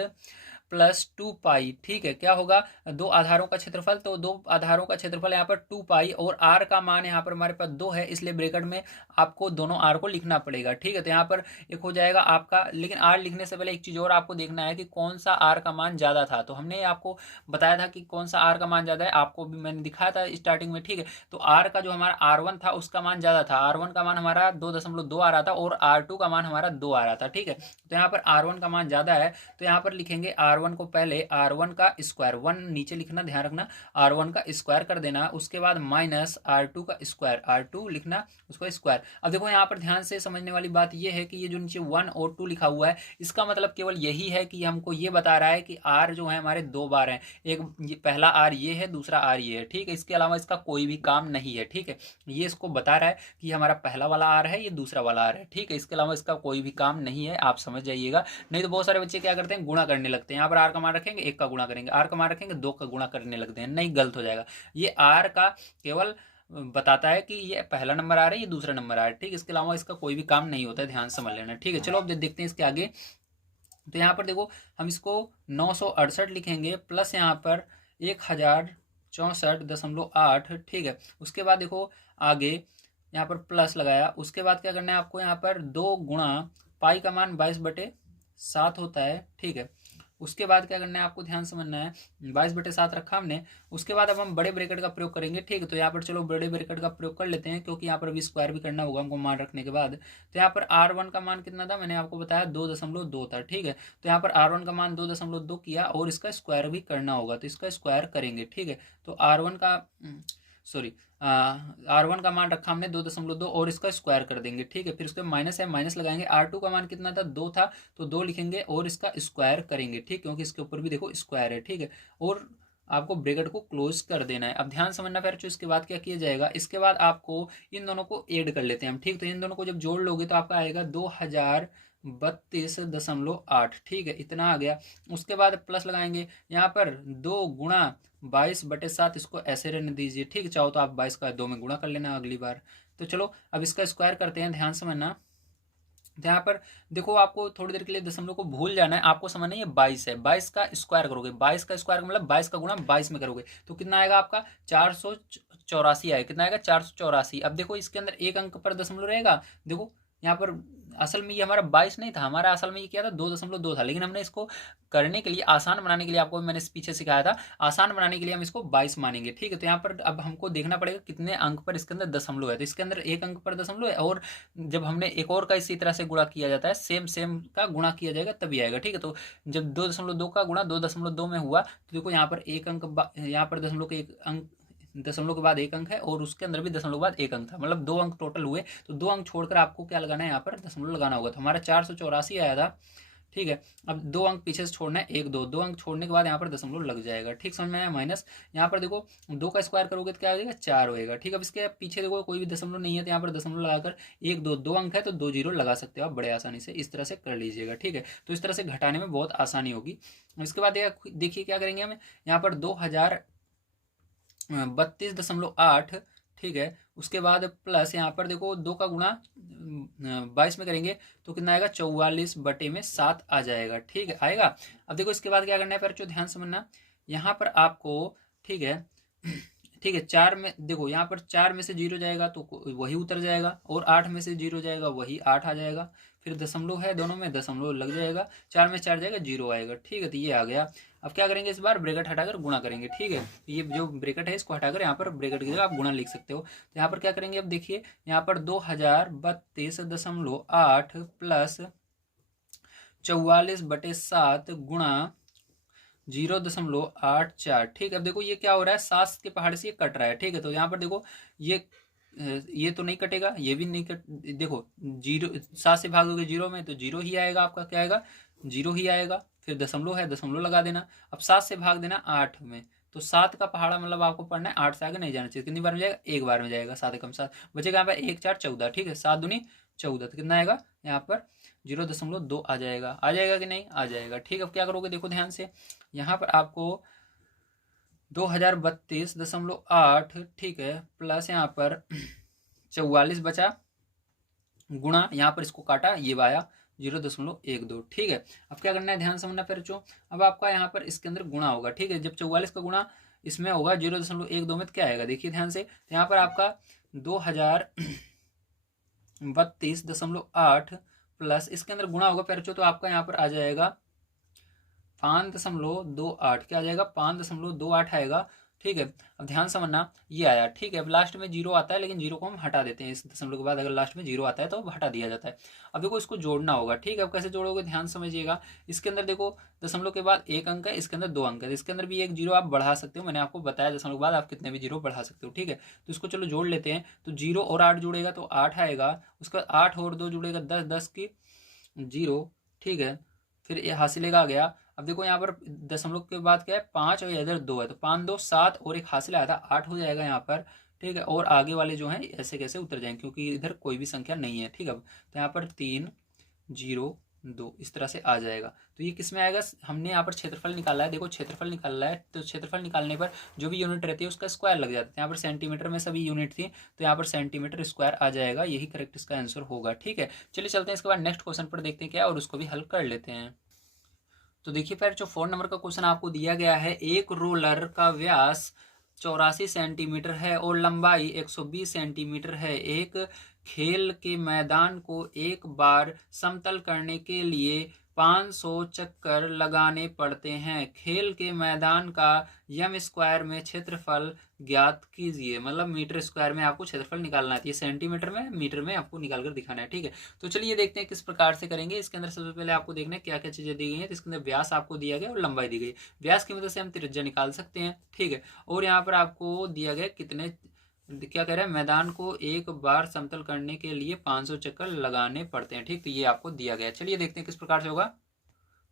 प्लस 2 पाई, ठीक है। क्या होगा, दो आधारों का क्षेत्रफल, तो दो आधारों का क्षेत्रफल यहाँ पर 2 पाई और आर का मान यहाँ पर हमारे पास 2 है, इसलिए ब्रैकेट में आपको दोनों आर को लिखना पड़ेगा, ठीक है। तो यहाँ पर एक हो जाएगा आपका, लेकिन आर लिखने से पहले एक चीज और आपको देखना है कि कौन सा आर का मान ज्यादा था। तो हमने आपको बताया था कि कौन सा आर का मान ज्यादा है, आपको भी मैंने दिखाया था स्टार्टिंग में, ठीक है। तो आर का जो हमारा R1 था उसका मान ज्यादा था, R1 का मान हमारा 2.2 आ रहा था और R2 का मान हमारा 2 आ रहा था, ठीक है। तो यहाँ पर R1 का मान ज्यादा है, तो यहाँ पर लिखेंगे R1 को पहले R1 का स्क्वायर, 1 नीचे लिखना, ध्यान रखना, R1 का स्क्वायर कर देना, उसके बाद माइनस R2 का स्क्वायर, R2 लिखना उसका स्क्वायर। अब देखो यहाँ पर ध्यान से समझने वाली बात ये है कि ये जो नीचे 1 और 2 लिखा हुआ है, इसका मतलब केवल यही है कि हमको ये बता रहा है कि R जो है हमारे दो बार हैं, एक पहला R ये है, दूसरा R ये है, ठीक है। इसके अलावा इसका कोई भी काम नहीं है, ठीक है। ये इसको बता रहा है कि हमारा पहला वाला R है, ये दूसरा वाला R है, ठीक है। इसके अलावा इसका कोई भी काम नहीं है, आप समझ जाइएगा। नहीं तो बहुत सारे बच्चे क्या करते हैं, गुणा करने लगते हैं, यहाँ पर R का मान रखेंगे, एक का गुणा करेंगे, R का मान रखेंगे, दो का गुणा करने लगते हैं, नहीं, गलत हो जाएगा। ये R का केवल बताता है कि ये पहला नंबर आ रहा है, ये दूसरा नंबर आ रहा है, ठीक है। इसके अलावा इसका कोई भी काम नहीं होता है, ध्यान समझ लेना, ठीक है। चलो अब देखते हैं इसके आगे। तो यहाँ पर देखो, हम इसको 968 लिखेंगे प्लस यहाँ पर 1064.8, ठीक है। उसके बाद देखो आगे यहाँ पर प्लस लगाया, उसके बाद क्या करना है आपको, यहाँ पर 2 गुणा पाई का मान 22/7 होता है, ठीक है। उसके बाद क्या करना है आपको, ध्यान समझना है, 22/7 रखा हमने। उसके बाद अब हम बड़े ब्रैकेट का प्रयोग करेंगे, ठीक है। तो यहाँ पर चलो बड़े ब्रैकेट का प्रयोग कर लेते हैं, क्योंकि यहाँ पर भी स्क्वायर भी करना होगा हमको मान रखने के बाद। तो यहाँ पर R1 का मान कितना था, मैंने आपको बताया 2.2 था, ठीक है। तो यहाँ पर R1 का मान 2.2 किया और इसका स्क्वायर भी करना होगा, तो इसका स्क्वायर करेंगे, ठीक है। तो R1 का सॉरी R1 का मान रखा हमने 2.2 और इसका स्क्वायर कर देंगे, ठीक है। फिर उसके माइनस है, माइनस लगाएंगे, R2 का मान कितना था, 2 था, तो 2 लिखेंगे और इसका स्क्वायर करेंगे, ठीक, क्योंकि इसके ऊपर भी देखो स्क्वायर है, ठीक है। और आपको ब्रैकेट को क्लोज कर देना है। अब ध्यान समझना फिर इसके बाद क्या किया जाएगा, इसके बाद आपको इन दोनों को ऐड कर लेते हैं हम, ठीक। तो इन दोनों को जब जोड़ लोगे तो आपका आएगा 2032.8, ठीक है, इतना आ गया। उसके बाद प्लस लगाएंगे, यहाँ पर 2 गुणा 22/7, इसको ऐसे रहने दीजिए, ठीक। चाहो तो आप 22 का 2 में गुणा कर लेना अगली बार। तो चलो अब इसका स्क्वायर करते हैं, ध्यान समझना। यहाँ पर देखो, आपको थोड़ी देर के लिए दशमलव को भूल जाना है, आपको समझना है ये 22 है, 22 का स्क्वायर करोगे, 22 का स्क्वायर मतलब 22 का गुणा 22 में करोगे तो कितना आएगा आपका, 484 आएगा। कितना आएगा, 484। अब देखो इसके अंदर एक अंक पर दशमलव रहेगा, देखो यहाँ पर असल में ये हमारा 22 नहीं था, हमारा असल में ये क्या था, 2.2 था, लेकिन हमने इसको करने के लिए, आसान बनाने के लिए, आपको मैंने पीछे सिखाया था, आसान बनाने के लिए हम इसको 22 मानेंगे, ठीक है। तो यहाँ पर अब हमको देखना पड़ेगा कितने अंक पर इसके अंदर दशमलव है, तो इसके अंदर एक अंक पर दशमलव है, और जब हमने एक और का इसी तरह से गुणा किया जाता है, सेम का गुणा किया जाएगा तभी आएगा, ठीक है। तो जब 2.2 का गुणा 2.2 में हुआ, तो देखो यहाँ पर एक अंक, यहाँ पर दशमलव के एक अंक, दशमलव के बाद एक अंक है और उसके अंदर भी दशमलव के बाद एक अंक था, मतलब 2 अंक टोटल हुए। तो 2 अंक छोड़कर आपको क्या लगाना है, यहाँ पर दशमलव लगाना होगा। तो हमारा 484 आया था, ठीक है। अब 2 अंक पीछे से छोड़ना है, 1 2 अंक छोड़ने के बाद यहाँ पर दशमलव लग जाएगा, ठीक, समझ में आया। माइनस यहाँ पर देखो 2 का स्क्वायर करोगे तो क्या हो जाएगा, 4 होएगा, ठीक है। अब इसके पीछे देखो कोई भी दशमलव नहीं है, तो यहाँ पर दशमलव लगाकर 1 2 अंक है तो 2 जीरो लगा सकते हो आप बड़े आसानी से, इस तरह से कर लीजिएगा, ठीक है। तो इस तरह से घटाने में बहुत आसानी होगी। इसके बाद देखिए क्या करेंगे हम, यहाँ पर 2000 32.8, ठीक है। उसके बाद प्लस यहाँ पर देखो 2 का गुणा 22 में करेंगे तो कितना आएगा, 44/7 आ जाएगा, ठीक है, आएगा। अब देखो इसके बाद क्या करना है, पर जो ध्यान समझना, यहाँ पर आपको, ठीक है, ठीक है, 4 में देखो, यहाँ पर 4 में से 0 जाएगा तो वही उतर जाएगा, और 8 में से 0 जाएगा वही 8 आ जाएगा, फिर दशमलव है दोनों में, दशमलव लग जाएगा, 4 में 4 जाएगा 0 आएगा, ठीक है, तो ये आ गया। अब क्या करेंगे, इस बार ब्रैकेट हटाकर गुणा करेंगे, ठीक है, तो ये जो ब्रैकेट है इसको हटाकर यहाँ पर ब्रैकेट की जगह आप गुणा लिख सकते हो। तो यहाँ पर क्या करेंगे, अब देखिए यहाँ पर 2032.8 प्लस 44/7 गुणा 0.84, ठीक है। अब देखो ये क्या हो रहा है, 7 के पहाड़ से ये कट रहा है, ठीक है, तो यहाँ पर देखो ये तो नहीं कटेगा, ये भी नहीं कट, देखो 7 से भाग दोगे 0 में तो 0 ही आएगा, आपका क्या आएगा, 0 ही आएगा, फिर दशमलव है, दशमलव लगा देना। अब 7 से भाग देना 8 में, तो 7 का पहाड़ा मतलब आपको पढ़ना है 8 से आगे नहीं जाना चाहिए, कितनी बार में जाएगा, एक बार में जाएगा, 7 एकम 7 बचेगा, यहाँ पर 1 4 14, ठीक है, 7 दूनी 14, तो कितना आएगा यहाँ पर 0.2 आ जाएगा कि नहीं, आ जाएगा, ठीक है। अब क्या करोगे, देखो ध्यान से, यहाँ पर आपको 2032.8, ठीक है, प्लस यहाँ पर 44 बचा, गुणा यहाँ पर इसको काटा, ये आया 0.12, ठीक है। अब क्या करना है, ध्यान समझना फिर जो, अब आपका यहाँ पर इसके अंदर गुणा होगा, ठीक है, जब 44 का गुणा इसमें होगा 0.12 में, तो क्या आएगा, देखिए ध्यान से, तो यहाँ पर आपका 2032.8 प्लस इसके अंदर गुणा होगा फिर तो आपका यहाँ पर आ जाएगा 5.28, क्या आ जाएगा, 5.28 आएगा, ठीक है। अब ध्यान समझना, ये आया, ठीक है। अब लास्ट में 0 आता है, लेकिन 0 को हम हटा देते हैं, इस दशमलव के बाद अगर लास्ट में 0 आता है तो हटा दिया जाता है। अब देखो इसको जोड़ना होगा, ठीक है, अब कैसे जोड़ोगे, ध्यान समझिएगा, इसके अंदर देखो दशमलव के बाद 1 अंक है, इसके अंदर 2 अंक है, इसके अंदर भी 1 0 आप बढ़ा सकते हो, मैंने आपको बताया दशमलव के बाद आप कितने भी 0 बढ़ा सकते हो, ठीक है। तो इसको चलो जोड़ लेते हैं, तो 0 और 8 जुड़ेगा तो 8 आएगा, उसके बाद 8 और 2 जुड़ेगा 10, 10 की 0, ठीक है, फिर ये हासिलेगा आ गया। अब देखो यहाँ पर दशमलव के बाद क्या है, 5 और इधर 2 है, तो 5 2 7 और एक हासिल आया था 8 हो जाएगा यहाँ पर, ठीक है, और आगे वाले जो हैं ऐसे कैसे उतर जाएंगे क्योंकि इधर कोई भी संख्या नहीं है, ठीक है। तो यहाँ पर 3 0 2 इस तरह से आ जाएगा। तो ये किस में आएगा, हमने यहाँ पर क्षेत्रफल निकाला है, देखो क्षेत्रफल निकालना है, तो क्षेत्रफल निकालने पर जो भी यूनिट रहती है उसका स्क्वायर लग जाता है, यहाँ पर सेंटीमीटर में सभी यूनिट थी, तो यहाँ पर सेंटीमीटर स्क्वायर आ जाएगा, यही करेक्ट इसका आंसर होगा, ठीक है। चलिए चलते हैं इसके बाद नेक्स्ट क्वेश्चन पर देखते हैं क्या, और उसको भी हल कर लेते हैं। तो देखिए फिर जो 4 नंबर का क्वेश्चन आपको दिया गया है, एक रोलर का व्यास 84 सेंटीमीटर है और लंबाई 120 सेंटीमीटर है, एक खेल के मैदान को एक बार समतल करने के लिए 500 चक्कर लगाने पड़ते हैं, खेल के मैदान का यम स्क्वायर में क्षेत्रफल ज्ञात कीजिए, मतलब मीटर स्क्वायर में आपको क्षेत्रफल निकालना है, सेंटीमीटर में मीटर में आपको निकाल कर दिखाना है, ठीक है। तो चलिए देखते हैं किस प्रकार से करेंगे। इसके अंदर सबसे पहले आपको देखना है क्या क्या चीजें दी गई हैं, तो इसके अंदर व्यास आपको दिया गया और लंबाई दी गई, व्यास की मदद से हम त्रिज्या निकाल सकते हैं, ठीक है, और यहाँ पर आपको दिया गया कितने, क्या कह रहा है, मैदान को एक बार समतल करने के लिए 500 चक्कर लगाने पड़ते हैं, ठीक, तो ये आपको दिया गया। चलिए देखते हैं किस प्रकार से होगा,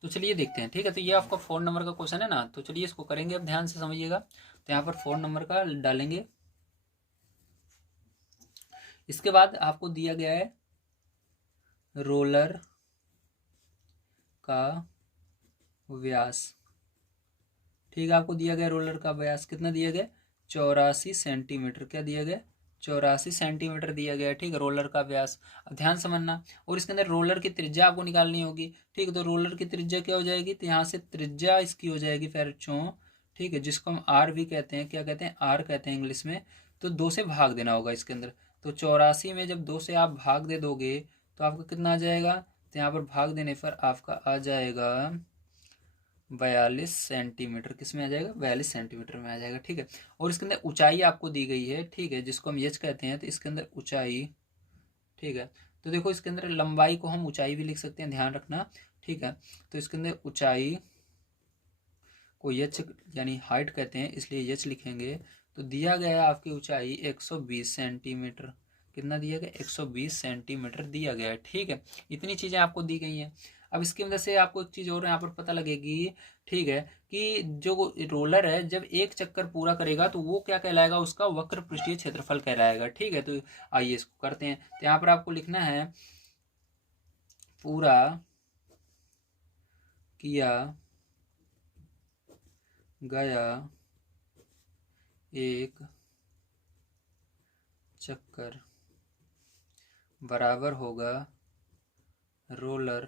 तो चलिए देखते हैं, ठीक है। तो ये आपका 4 नंबर का क्वेश्चन है ना, तो चलिए इसको करेंगे, अब ध्यान से समझिएगा। तो यहाँ पर 4 नंबर का डालेंगे, इसके बाद आपको दिया गया है रोलर का व्यास, ठीक है, आपको दिया गया रोलर का व्यास कितना दिया गया, 84 सेंटीमीटर, क्या दिया गया, 84 सेंटीमीटर दिया गया, ठीक है, रोलर का व्यास। अब ध्यान समझना, और इसके अंदर रोलर की त्रिज्या आपको निकालनी होगी, ठीक है, तो रोलर की त्रिज्या क्या हो जाएगी, तो यहाँ से त्रिज्या इसकी हो जाएगी फेरचों, ठीक है, जिसको हम आर भी कहते हैं, क्या कहते हैं, आर कहते हैं इंग्लिश में, तो 2 से भाग देना होगा इसके अंदर, तो 84 में जब 2 से आप भाग दे दोगे तो आपका कितना आ जाएगा, तो यहाँ पर भाग देने पर आपका आ जाएगा 42 सेंटीमीटर, किस में आ जाएगा, 42 सेंटीमीटर में आ जाएगा, ठीक है। और इसके अंदर ऊंचाई आपको दी गई है, ठीक है, जिसको हम एच कहते हैं, तो इसके अंदर ऊंचाई, ठीक है, तो देखो इसके अंदर लंबाई को हम ऊंचाई भी लिख सकते हैं, ध्यान रखना, ठीक है, तो इसके अंदर ऊंचाई को एच यानी हाइट कहते हैं, इसलिए एच लिखेंगे। तो दिया गया है आपकी ऊंचाई 120 सेंटीमीटर, कितना दिया गया, 120 सेंटीमीटर दिया गया है, ठीक है, इतनी चीज़ें आपको दी गई हैं। अब इसकी वजह से आपको एक चीज़ और यहाँ पर पता लगेगी, ठीक है, कि जो रोलर है जब एक चक्कर पूरा करेगा तो वो क्या कहलाएगा, उसका वक्र पृष्ठीय क्षेत्रफल कहलाएगा, ठीक है। तो आइए इसको करते हैं, तो यहाँ पर आपको लिखना है पूरा किया गया एक चक्कर बराबर होगा रोलर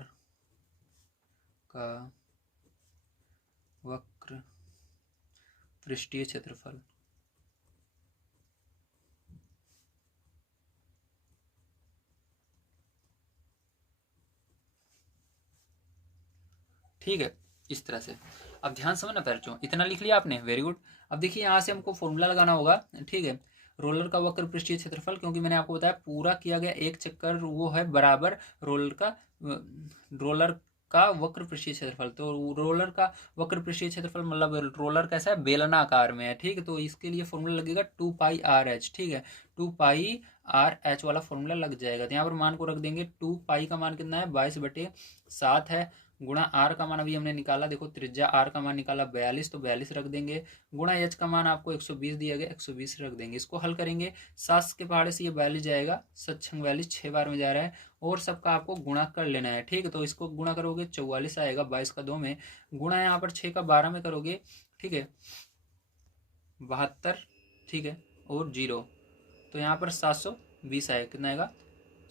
का वक्र पृष्ठीय क्षेत्रफल। ठीक है, इस तरह से। अब ध्यान समझना बच्चों, इतना लिख लिया आपने, वेरी गुड। अब देखिए यहाँ से हमको फॉर्मूला लगाना होगा, ठीक है। रोलर का वक्र पृष्ठीय क्षेत्रफल, क्योंकि मैंने आपको बताया पूरा किया गया एक चक्कर वो है बराबर रोलर का वक्र पृष्ठीय क्षेत्रफल। तो रोलर का वक्र पृष्ठीय क्षेत्रफल मतलब रोलर कैसा है, बेलना आकार में है, ठीक है। तो इसके लिए फॉर्मूला लगेगा 2πr/h, ठीक है। 2πr/h वाला फॉर्मूला लग जाएगा। तो यहाँ पर मान को रख देंगे, 2π का मान कितना है 22/7 है, गुणा आर का मान अभी हमने निकाला, देखो त्रिज्या आर का मान निकाला 42, तो 42 रख देंगे, गुणा एच का मान आपको 120 दिया गया, 120 रख देंगे। इसको हल करेंगे, 7 के पहाड़े से ये 42 जाएगा, 7×42 6 बार में जा रहा है, और सबका आपको गुणा कर लेना है, ठीक है। तो इसको गुणा करोगे 44 आएगा, 22 का 2 में, गुणा यहाँ पर 6 का 12 में करोगे, ठीक है, 72, ठीक है, और 0, तो यहाँ पर 720 आएगा, कितना आएगा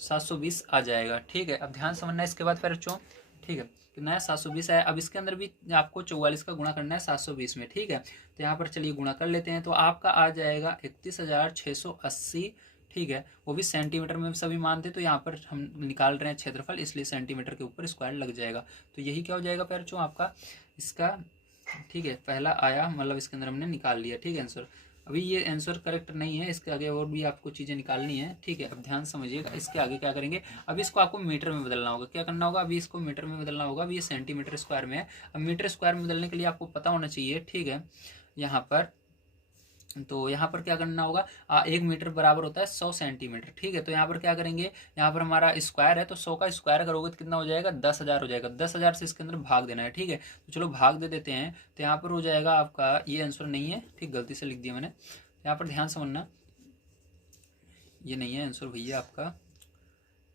720 आ जाएगा, ठीक है। अब ध्यान समझना है इसके बाद फिर बच्चों, ठीक है, कितना है 720 है। अब इसके अंदर भी आपको 44 का गुणा करना है 720 में, ठीक है। तो यहाँ पर चलिए गुणा कर लेते हैं, तो आपका आ जाएगा 31,680, ठीक है। वो भी सेंटीमीटर में सभी मान थे, तो यहाँ पर हम निकाल रहे हैं क्षेत्रफल, इसलिए सेंटीमीटर के ऊपर स्क्वायर लग जाएगा। तो यही क्या हो जाएगा फिर बच्चों आपका इसका, ठीक है, पहला आया, मतलब इसके अंदर हमने निकाल लिया, ठीक है, आंसर। अभी ये आंसर करेक्ट नहीं है, इसके आगे और भी आपको चीज़ें निकालनी है, ठीक है। अब ध्यान समझिएगा, इसके आगे क्या करेंगे, अब इसको आपको मीटर में बदलना होगा। क्या करना होगा, अभी इसको मीटर में बदलना होगा, अभी ये सेंटीमीटर स्क्वायर में है। अब मीटर स्क्वायर में बदलने के लिए आपको पता होना चाहिए, ठीक है, यहाँ पर, तो यहाँ पर क्या करना होगा, 1 मीटर बराबर होता है 100 सेंटीमीटर, ठीक है। तो यहाँ पर क्या करेंगे, यहाँ पर हमारा स्क्वायर है, तो 100 का स्क्वायर करोगे तो कितना हो जाएगा 10,000 हो जाएगा, 10,000 से इसके अंदर भाग देना है, ठीक है। तो चलो भाग दे देते हैं, तो यहाँ पर हो जाएगा आपका, ये आंसर नहीं है, ठीक, गलती से लिख दिया मैंने, यहाँ पर ध्यान समझना, ये नहीं है आंसर भैया आपका,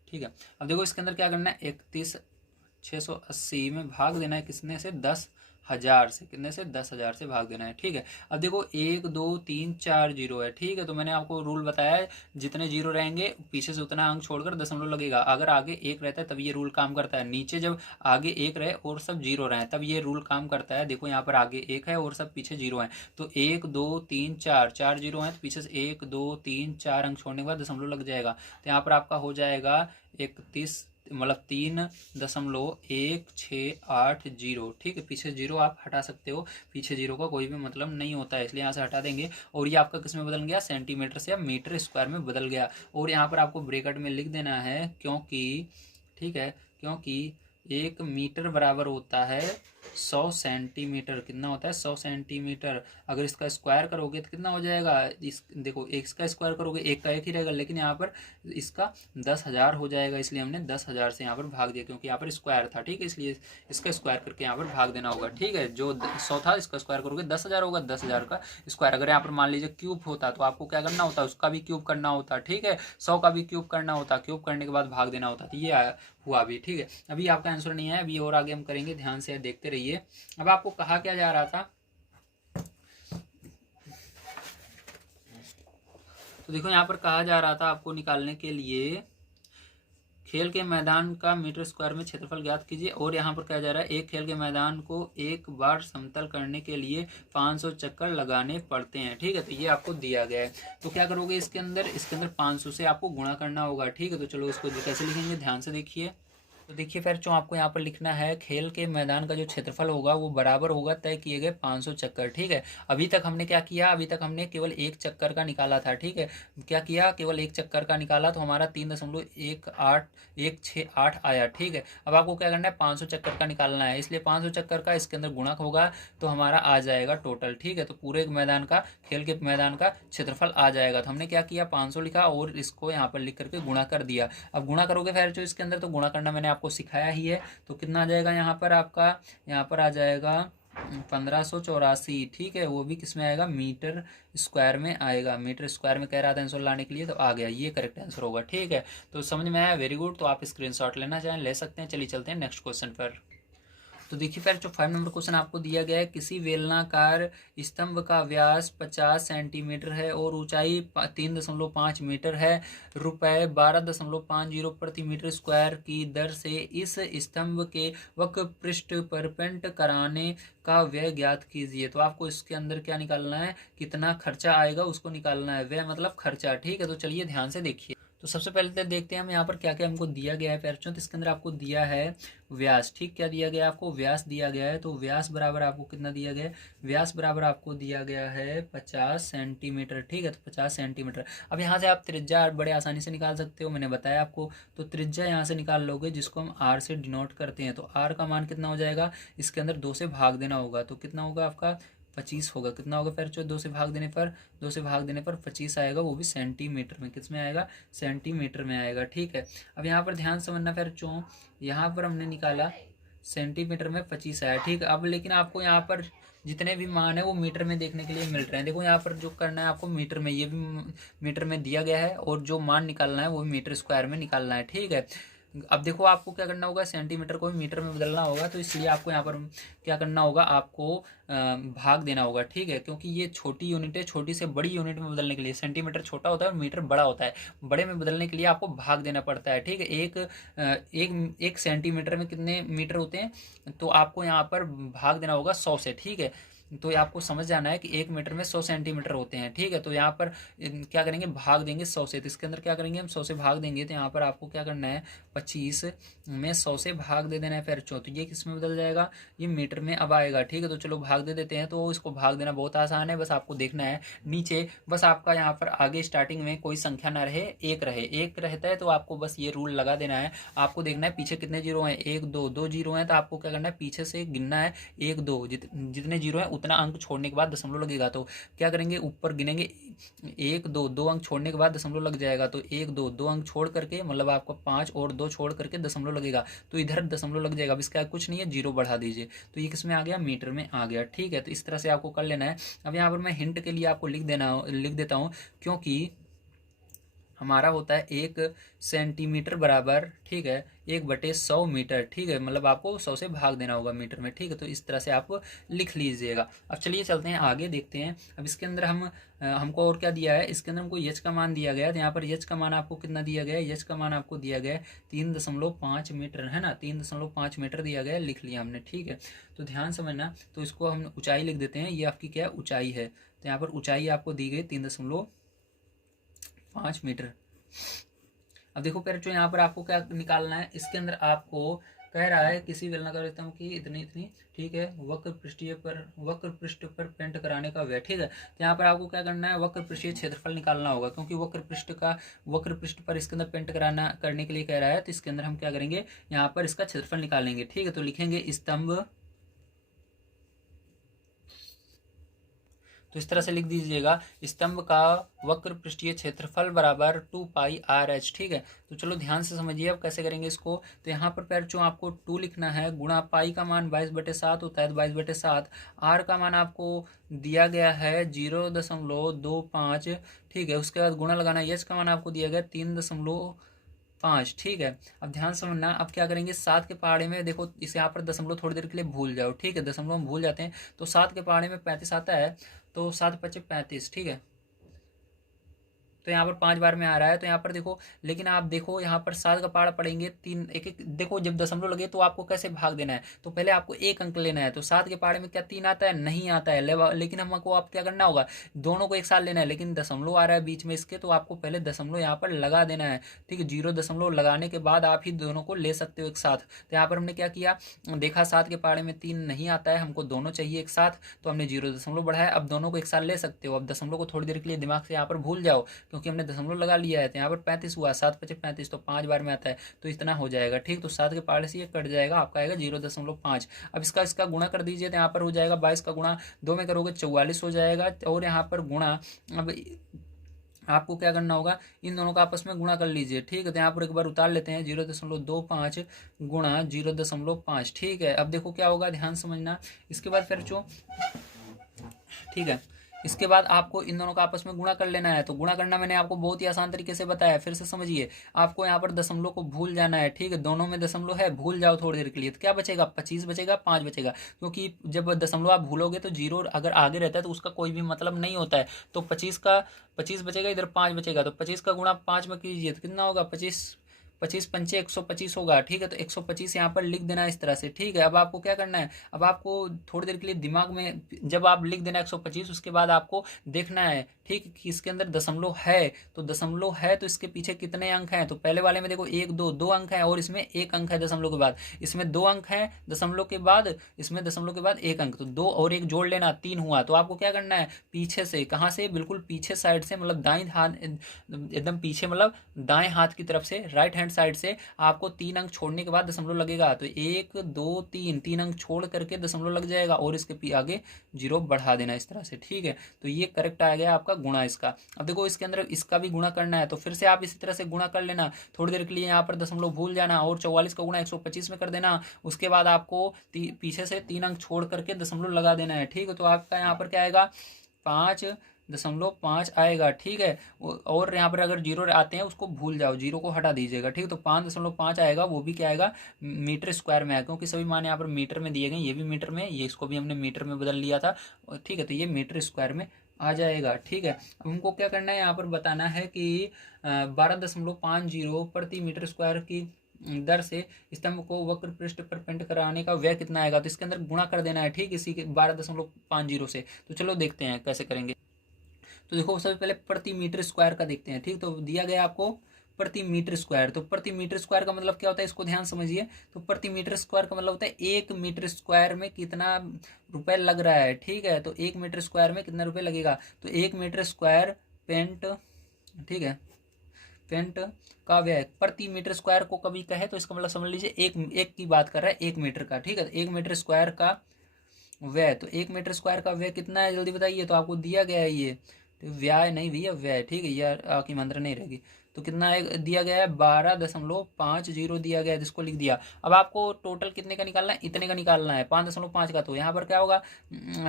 ठीक है। अब देखो इसके अंदर क्या करना है, 31,680 में भाग देना है किसने से, 10,000 से, कितने से 10,000 से भाग देना है, ठीक है। अब देखो 1 2 3 4 जीरो है, ठीक है। तो मैंने आपको रूल बताया है, जितने जीरो रहेंगे पीछे से उतना अंक छोड़कर दशमलव लगेगा। अगर आगे 1 रहता है तब ये रूल काम करता है, नीचे जब आगे 1 रहे और सब जीरो रहे तब ये रूल काम करता है। देखो यहाँ पर आगे 1 है और सब पीछे जीरो है, तो 1 2 3 4 4 जीरो है, तो पीछे से 1 2 3 4 अंक छोड़ने के बाद दशमलव लग जाएगा। तो यहाँ पर आपका हो जाएगा 31, मतलब 3.168, ठीक है। पीछे जीरो आप हटा सकते हो, पीछे जीरो का कोई भी मतलब नहीं होता है, इसलिए यहाँ से हटा देंगे। और ये आपका किस में बदल गया, सेंटीमीटर से मीटर स्क्वायर में बदल गया। और यहाँ पर आपको ब्रैकेट में लिख देना है, क्योंकि, ठीक है, क्योंकि 1 मीटर बराबर होता है 100 सेंटीमीटर, कितना होता है 100 सेंटीमीटर। अगर इसका स्क्वायर करोगे तो कितना हो जाएगा, इस देखो एक इसका स्क्वायर करोगे एक का एक ही रहेगा, लेकिन यहाँ पर इसका 10,000 हो जाएगा, इसलिए हमने 10,000 से यहाँ पर भाग दिया, क्योंकि यहाँ पर स्क्वायर था, ठीक है, इसलिए इसका स्क्वायर करके यहाँ पर भाग देना होगा, ठीक है। जो 100 था इसका स्क्वायर करोगे 10,000 होगा, 10,000 का स्क्वायर। अगर यहाँ पर मान लीजिए क्यूब होता तो आपको क्या करना होता, उसका भी क्यूब करना होता, ठीक है, 100 का भी क्यूब करना होता, क्यूब करने के बाद भाग देना होता, तो ये हुआ भी, ठीक है। अभी आपका आंसर नहीं है, अभी और आगे हम करेंगे, ध्यान से देखते रहिए। अब आपको कहा क्या जा रहा था, तो देखो यहाँ पर कहा जा रहा था आपको निकालने के लिए, खेल के मैदान का मीटर स्क्वायर में क्षेत्रफल ज्ञात कीजिए। और यहाँ पर कहा जा रहा है एक खेल के मैदान को एक बार समतल करने के लिए 500 चक्कर लगाने पड़ते हैं, ठीक है। तो ये आपको दिया गया है, तो क्या करोगे इसके अंदर 500 से आपको गुणा करना होगा, ठीक है। तो चलो इसको कैसे लिखेंगे, ध्यान से देखिए। तो देखिए फिर जो आपको यहाँ पर लिखना है, खेल के मैदान का जो क्षेत्रफल होगा वो बराबर होगा तय किए गए 500 चक्कर, ठीक है। अभी तक हमने क्या किया, अभी तक हमने केवल एक चक्कर का निकाला था, ठीक है। क्या किया, केवल एक चक्कर का निकाला, तो हमारा 3.168 आया, ठीक है। अब आपको क्या करना है, 500 चक्कर का निकालना है, इसलिए 500 चक्कर का इसके अंदर गुणक होगा, तो हमारा आ जाएगा टोटल, ठीक है। तो पूरे मैदान का, खेल के मैदान का क्षेत्रफल आ जाएगा। तो हमने क्या किया, 500 लिखा और इसको यहाँ पर लिख करके गुणा कर दिया। अब गुणा करोगे फिर जो इसके अंदर, तो गुणा करना मैंने आपको सिखाया ही है, तो कितना आ जाएगा यहाँ पर आपका, यहाँ पर आ जाएगा 1584, ठीक है। वो भी किस में आएगा, मीटर स्क्वायर में आएगा, मीटर स्क्वायर में कह रहा था आंसर लाने के लिए, तो आ गया, ये करेक्ट आंसर होगा, ठीक है। तो समझ में आया, वेरी गुड। तो आप स्क्रीनशॉट लेना चाहें ले सकते हैं। चलिए चलते हैं नेक्स्ट क्वेश्चन पर। तो देखिए फिर जो 5 नंबर क्वेश्चन आपको दिया गया है, किसी बेलनाकार स्तंभ का व्यास 50 सेंटीमीटर है और ऊंचाई 3.5 मीटर है। रुपए 12.50 प्रति मीटर स्क्वायर की दर से इस स्तंभ के वक्र पृष्ठ पर पेंट कराने का व्यय ज्ञात कीजिए। तो आपको इसके अंदर क्या निकालना है, कितना खर्चा आएगा उसको निकालना है, व्यय मतलब खर्चा। ठीक है, तो चलिए ध्यान से देखिए। तो सबसे पहले तो देखते हैं हम यहाँ पर क्या क्या हमको दिया गया है पैरचों। तो इसके अंदर आपको दिया है व्यास। ठीक, क्या दिया गया है आपको, व्यास दिया गया है। तो व्यास बराबर आपको कितना दिया गया है, व्यास बराबर आपको दिया गया है 50 सेंटीमीटर। ठीक है, तो 50 सेंटीमीटर। अब यहाँ से आप त्रिज्या बड़े आसानी से निकाल सकते हो, मैंने बताया आपको। तो त्रिज्या यहाँ से निकाल लोगे, जिसको हम आर से डिनोट करते हैं। तो आर का मान कितना हो जाएगा, इसके अंदर 2 से भाग देना होगा। तो कितना होगा आपका 25 होगा। कितना होगा फिर, 2 से भाग देने पर, 25 आएगा, वो भी सेंटीमीटर में। किस में आएगा, सेंटीमीटर में आएगा। ठीक है, अब यहाँ पर ध्यान समझना फिर चो, यहाँ पर हमने निकाला सेंटीमीटर में 25 आया। ठीक है, अब लेकिन आपको यहाँ पर जितने भी मान है वो मीटर में देखने के लिए मिल रहे हैं। देखो यहाँ पर जो करना है आपको मीटर में, ये भी मीटर में दिया गया है, और जो मान निकालना है वो मीटर स्क्वायर में निकालना है। ठीक है, अब देखो आपको क्या करना होगा, सेंटीमीटर को भी मीटर में बदलना होगा। तो इसलिए आपको यहाँ पर क्या करना होगा, आपको भाग देना होगा। ठीक है, क्योंकि ये छोटी यूनिट है, छोटी से बड़ी यूनिट में बदलने के लिए सेंटीमीटर छोटा होता है और मीटर बड़ा होता है, बड़े में बदलने के लिए आपको भाग देना पड़ता है। ठीक है, एक सेंटीमीटर में कितने मीटर होते हैं, तो आपको यहाँ पर भाग देना होगा 100 से। ठीक है, तो आपको समझ जाना है कि 1 मीटर में 100 सेंटीमीटर होते हैं। ठीक है, तो यहाँ पर क्या करेंगे, भाग देंगे 100 से। तो इसके अंदर क्या करेंगे हम, 100 से भाग देंगे। तो यहाँ पर आपको क्या करना है, 25 में 100 से भाग दे देना है फिर चो। तो ये किस में बदल जाएगा, ये मीटर में अब आएगा। ठीक है, तो चलो भाग दे देते हैं। तो इसको भाग देना बहुत आसान है, बस आपको देखना है नीचे, बस आपका यहाँ पर आगे स्टार्टिंग में कोई संख्या ना रहे, एक रहे। एक रहता है तो आपको बस ये रूल लगा देना है। आपको देखना है पीछे कितने जीरो हैं, 1 2 2 जीरो हैं। तो आपको क्या करना है, पीछे से गिनना है 1 2, जितने जीरो हैं उतना अंक छोड़ने के बाद दशमलव लगेगा। तो क्या करेंगे, ऊपर गिनेंगे 1 2, 2 अंक छोड़ने के बाद दशमलव लग जाएगा। तो 1 2, 2 अंक छोड़ करके, मतलब आपको 5 और 2 छोड़ करके दशमलव लगेगा। तो इधर दशमलव लग जाएगा। अब इसका कुछ नहीं है, जीरो बढ़ा दीजिए। तो ये किस में आ गया, मीटर में आ गया। ठीक है, तो इस तरह से आपको कर लेना है। अब यहाँ पर मैं हिंट के लिए आपको लिख देता हूँ, क्योंकि हमारा होता है 1 सेंटीमीटर बराबर, ठीक है, 1/100 मीटर। ठीक है, मतलब आपको 100 से भाग देना होगा मीटर में। ठीक है, तो इस तरह से आप लिख लीजिएगा। अब चलिए चलते हैं आगे, देखते हैं। अब इसके अंदर हमको और क्या दिया है, इसके अंदर हमको एच का मान दिया गया है। तो यहाँ पर एच का मान आपको कितना दिया गया है, एच का मान आपको दिया गया है 3.5 मीटर, है ना, 3.5 मीटर दिया गया है, लिख लिया हमने। ठीक है, तो ध्यान समझना। तो इसको हम ऊंचाई लिख देते हैं, ये आपकी क्या है, ऊंचाई है। तो यहाँ पर ऊंचाई आपको दी गई 3.5 मीटर। अब देखो फिर जो यहाँ पर आपको क्या निकालना है, इसके अंदर आपको कह रहा है किसी बेलनाकार स्तंभ की इतनी इतनी, ठीक है, वक्र पृष्ठ पर पेंट कराने का व्यय। ठीक है, तो यहाँ पर आपको क्या करना है, वक्र पृष्ठीय क्षेत्रफल निकालना होगा, क्योंकि वक्र पृष्ठ पर इसके अंदर पेंट करने के लिए कह रहा है। तो इसके अंदर हम क्या करेंगे, यहाँ पर इसका क्षेत्रफल निकालेंगे। ठीक है, तो लिखेंगे स्तंभ, तो इस तरह से लिख दीजिएगा, स्तंभ का वक्र पृष्ठीय क्षेत्रफल बराबर 2πRh। ठीक है, तो चलो ध्यान से समझिए अब कैसे करेंगे इसको। तो यहाँ पर पैर जो आपको 2 लिखना है, गुणा पाई का मान 22/7 होता है, तो 22/7। आर का मान आपको दिया गया है 0.25। ठीक है, उसके बाद गुणा लगाना, एच का मान आपको दिया गया 3.5। ठीक है, अब ध्यान समझना। अब क्या करेंगे, 7 के पहाड़े में देखो, इस यहाँ पर दशमलव थोड़ी देर के लिए भूल जाओ। ठीक है, दशमलव हम भूल जाते हैं। तो 7 के पहाड़े में 35 आता है, तो 7×5 = 35। ठीक है, तो यहाँ पर 5 बार में आ रहा है। तो यहाँ पर देखो, लेकिन आप देखो यहाँ पर 7 का पहाड़ा पड़ेंगे 3 एक एक। देखो जब दशमलव लगे तो आपको कैसे भाग देना है, तो पहले आपको 1 अंक लेना है। तो 7 के पहाड़े में क्या 3 आता है, नहीं आता है, लेकिन हमको आप क्या करना होगा, दोनों को एक साथ लेना है। लेकिन दशमलव आ रहा है बीच में इसके, तो आपको पहले दशमलव यहाँ पर लगा देना है। ठीक है, 0 दशमलव लगाने के बाद आप ही दोनों को ले सकते हो एक साथ। तो यहाँ पर हमने क्या किया, देखा 7 के पहाड़े में 3 नहीं आता है, हमको दोनों चाहिए एक साथ, तो हमने 0 दशमलव बढ़ाया। अब दोनों को एक साथ ले सकते हो। अब दशमलव को थोड़ी देर के लिए दिमाग से यहाँ पर भूल जाओ, क्योंकि हमने दशमलव लगा लिया है। तो यहाँ पर 35 हुआ, 7×5 = 35, तो 5 बार में आता है, तो इतना हो जाएगा। ठीक, तो 7 के पहाड़े से ये कट जाएगा, आपका आएगा 0.5। अब इसका गुणा कर दीजिए। तो यहाँ पर हो जाएगा 22 का गुणा 2 में करोगे 44 हो जाएगा। और यहाँ पर गुणा, अब आपको क्या करना होगा, इन दोनों का आपस में गुणा कर लीजिए। ठीक है, तो यहाँ पर एक बार उतार लेते हैं, 0.25 गुणा 0.5। ठीक है, अब देखो क्या होगा, ध्यान समझना। इसके बाद फिर जो, ठीक है, इसके बाद आपको इन दोनों का आपस में गुणा कर लेना है। तो गुणा करना मैंने आपको बहुत ही आसान तरीके से बताया, फिर से समझिए। आपको यहाँ पर दशमलव को भूल जाना है, ठीक है, दोनों में दशमलव है, भूल जाओ थोड़ी देर के लिए। तो क्या बचेगा, 25 बचेगा, 5 बचेगा, क्योंकि जब दशमलव आप भूलोगे तो जीरो अगर आगे रहता है तो उसका कोई भी मतलब नहीं होता है। तो 25 बचेगा, इधर 5 बचेगा, तो 25 का गुणा 5 में कीजिए तो कितना होगा, 25 25 पंचे 125 होगा, ठीक है। तो 125 यहाँ पर लिख देना इस तरह से, ठीक है। अब आपको क्या करना है, अब आपको थोड़ी देर के लिए दिमाग में जब आप लिख देना 125, उसके बाद आपको देखना है, ठीक, कि इसके अंदर दशमलव है। तो दशमलव है तो इसके पीछे कितने अंक हैं, तो पहले वाले में देखो 1 2 2 अंक है, और इसमें 1 अंक है दशमलव के बाद, इसमें 2 अंक है दशमलव के बाद, इसमें दशमलव के बाद 1 अंक, तो 2 और 1 जोड़ लेना, 3 हुआ। तो आपको क्या करना है, पीछे से, कहाँ से, बिल्कुल पीछे साइड से, मतलब दाएं हाथ, एकदम पीछे, मतलब दाएं हाथ की तरफ से, राइट हैंड साइड से आपको 3 अंक छोड़ने के बाद दशमलव लगेगा। तो 1 2 3 अंक छोड़ करके दशमलव लग जाएगा, और इसके आगे जीरो बढ़ा देना इस तरह से, ठीक है। तो ये करेक्ट आ गया आपका गुणा इसका। अब देखो इसके अंदर इसका भी गुणा करना है, तो फिर से आप इसी तरह से गुणा कर लेना, थोड़ी देर के लिए यहाँ पर दशमलव भूल जाना, और 44 का गुणा 125 में कर देना। उसके बाद आपको पीछे से 3 अंक छोड़ करके दशमलव लगा देना है, ठीक है। तो आपका यहाँ पर क्या आएगा, 5.5 आएगा, ठीक है। और यहाँ पर अगर जीरो आते हैं उसको भूल जाओ, जीरो को हटा दीजिएगा, ठीक है। तो 5.5 आएगा, वो भी क्या आएगा, मीटर स्क्वायर में आएगा, क्योंकि सभी मान यहाँ पर मीटर में दिए गए, ये भी मीटर में, ये इसको भी हमने मीटर में बदल लिया था, ठीक है। तो ये मीटर स्क्वायर में आ जाएगा, ठीक है। अब हमको क्या करना है, यहाँ पर बताना है कि 12.50 प्रति मीटर स्क्वायर की दर से स्तंभ को वक्र पृष्ठ पर पेंट कराने का व्यय कितना आएगा। तो इसके अंदर गुणा कर देना है, ठीक, इसी के 12.50 से। तो चलो देखते हैं कैसे करेंगे। तो देखो सबसे पहले प्रति मीटर स्क्वायर का देखते हैं, ठीक। तो दिया गया आपको प्रति मीटर स्क्वायर, तो प्रति मीटर स्क्वायर का मतलब क्या होता है, इसको ध्यान समझिए। तो प्रति मीटर स्क्वायर का मतलब होता है 1 मीटर स्क्वायर में कितना रुपए लग रहा है, ठीक है। तो 1 मीटर स्क्वायर में कितना रुपए लगेगा, तो 1 मीटर स्क्वायर पेंट, ठीक है, पेंट का व्यय प्रति मीटर स्क्वायर को कभी कहे तो इसका मतलब समझ लीजिए एक की बात कर रहा है, 1 मीटर का, ठीक है। तो 1 मीटर स्क्वायर का व्यय, तो 1 मीटर स्क्वायर का व्यय कितना है, जल्दी बताइए। तो आपको दिया गया है ये, तो व्यय नहीं भैया, व्यय, ठीक है, यह आपकी मात्रा नहीं रहेगी। तो कितना है दिया गया है, 12.50 दिया गया है, जिसको लिख दिया। अब आपको टोटल कितने का निकालना है, इतने का निकालना है, 5.5 का। तो यहाँ पर क्या होगा,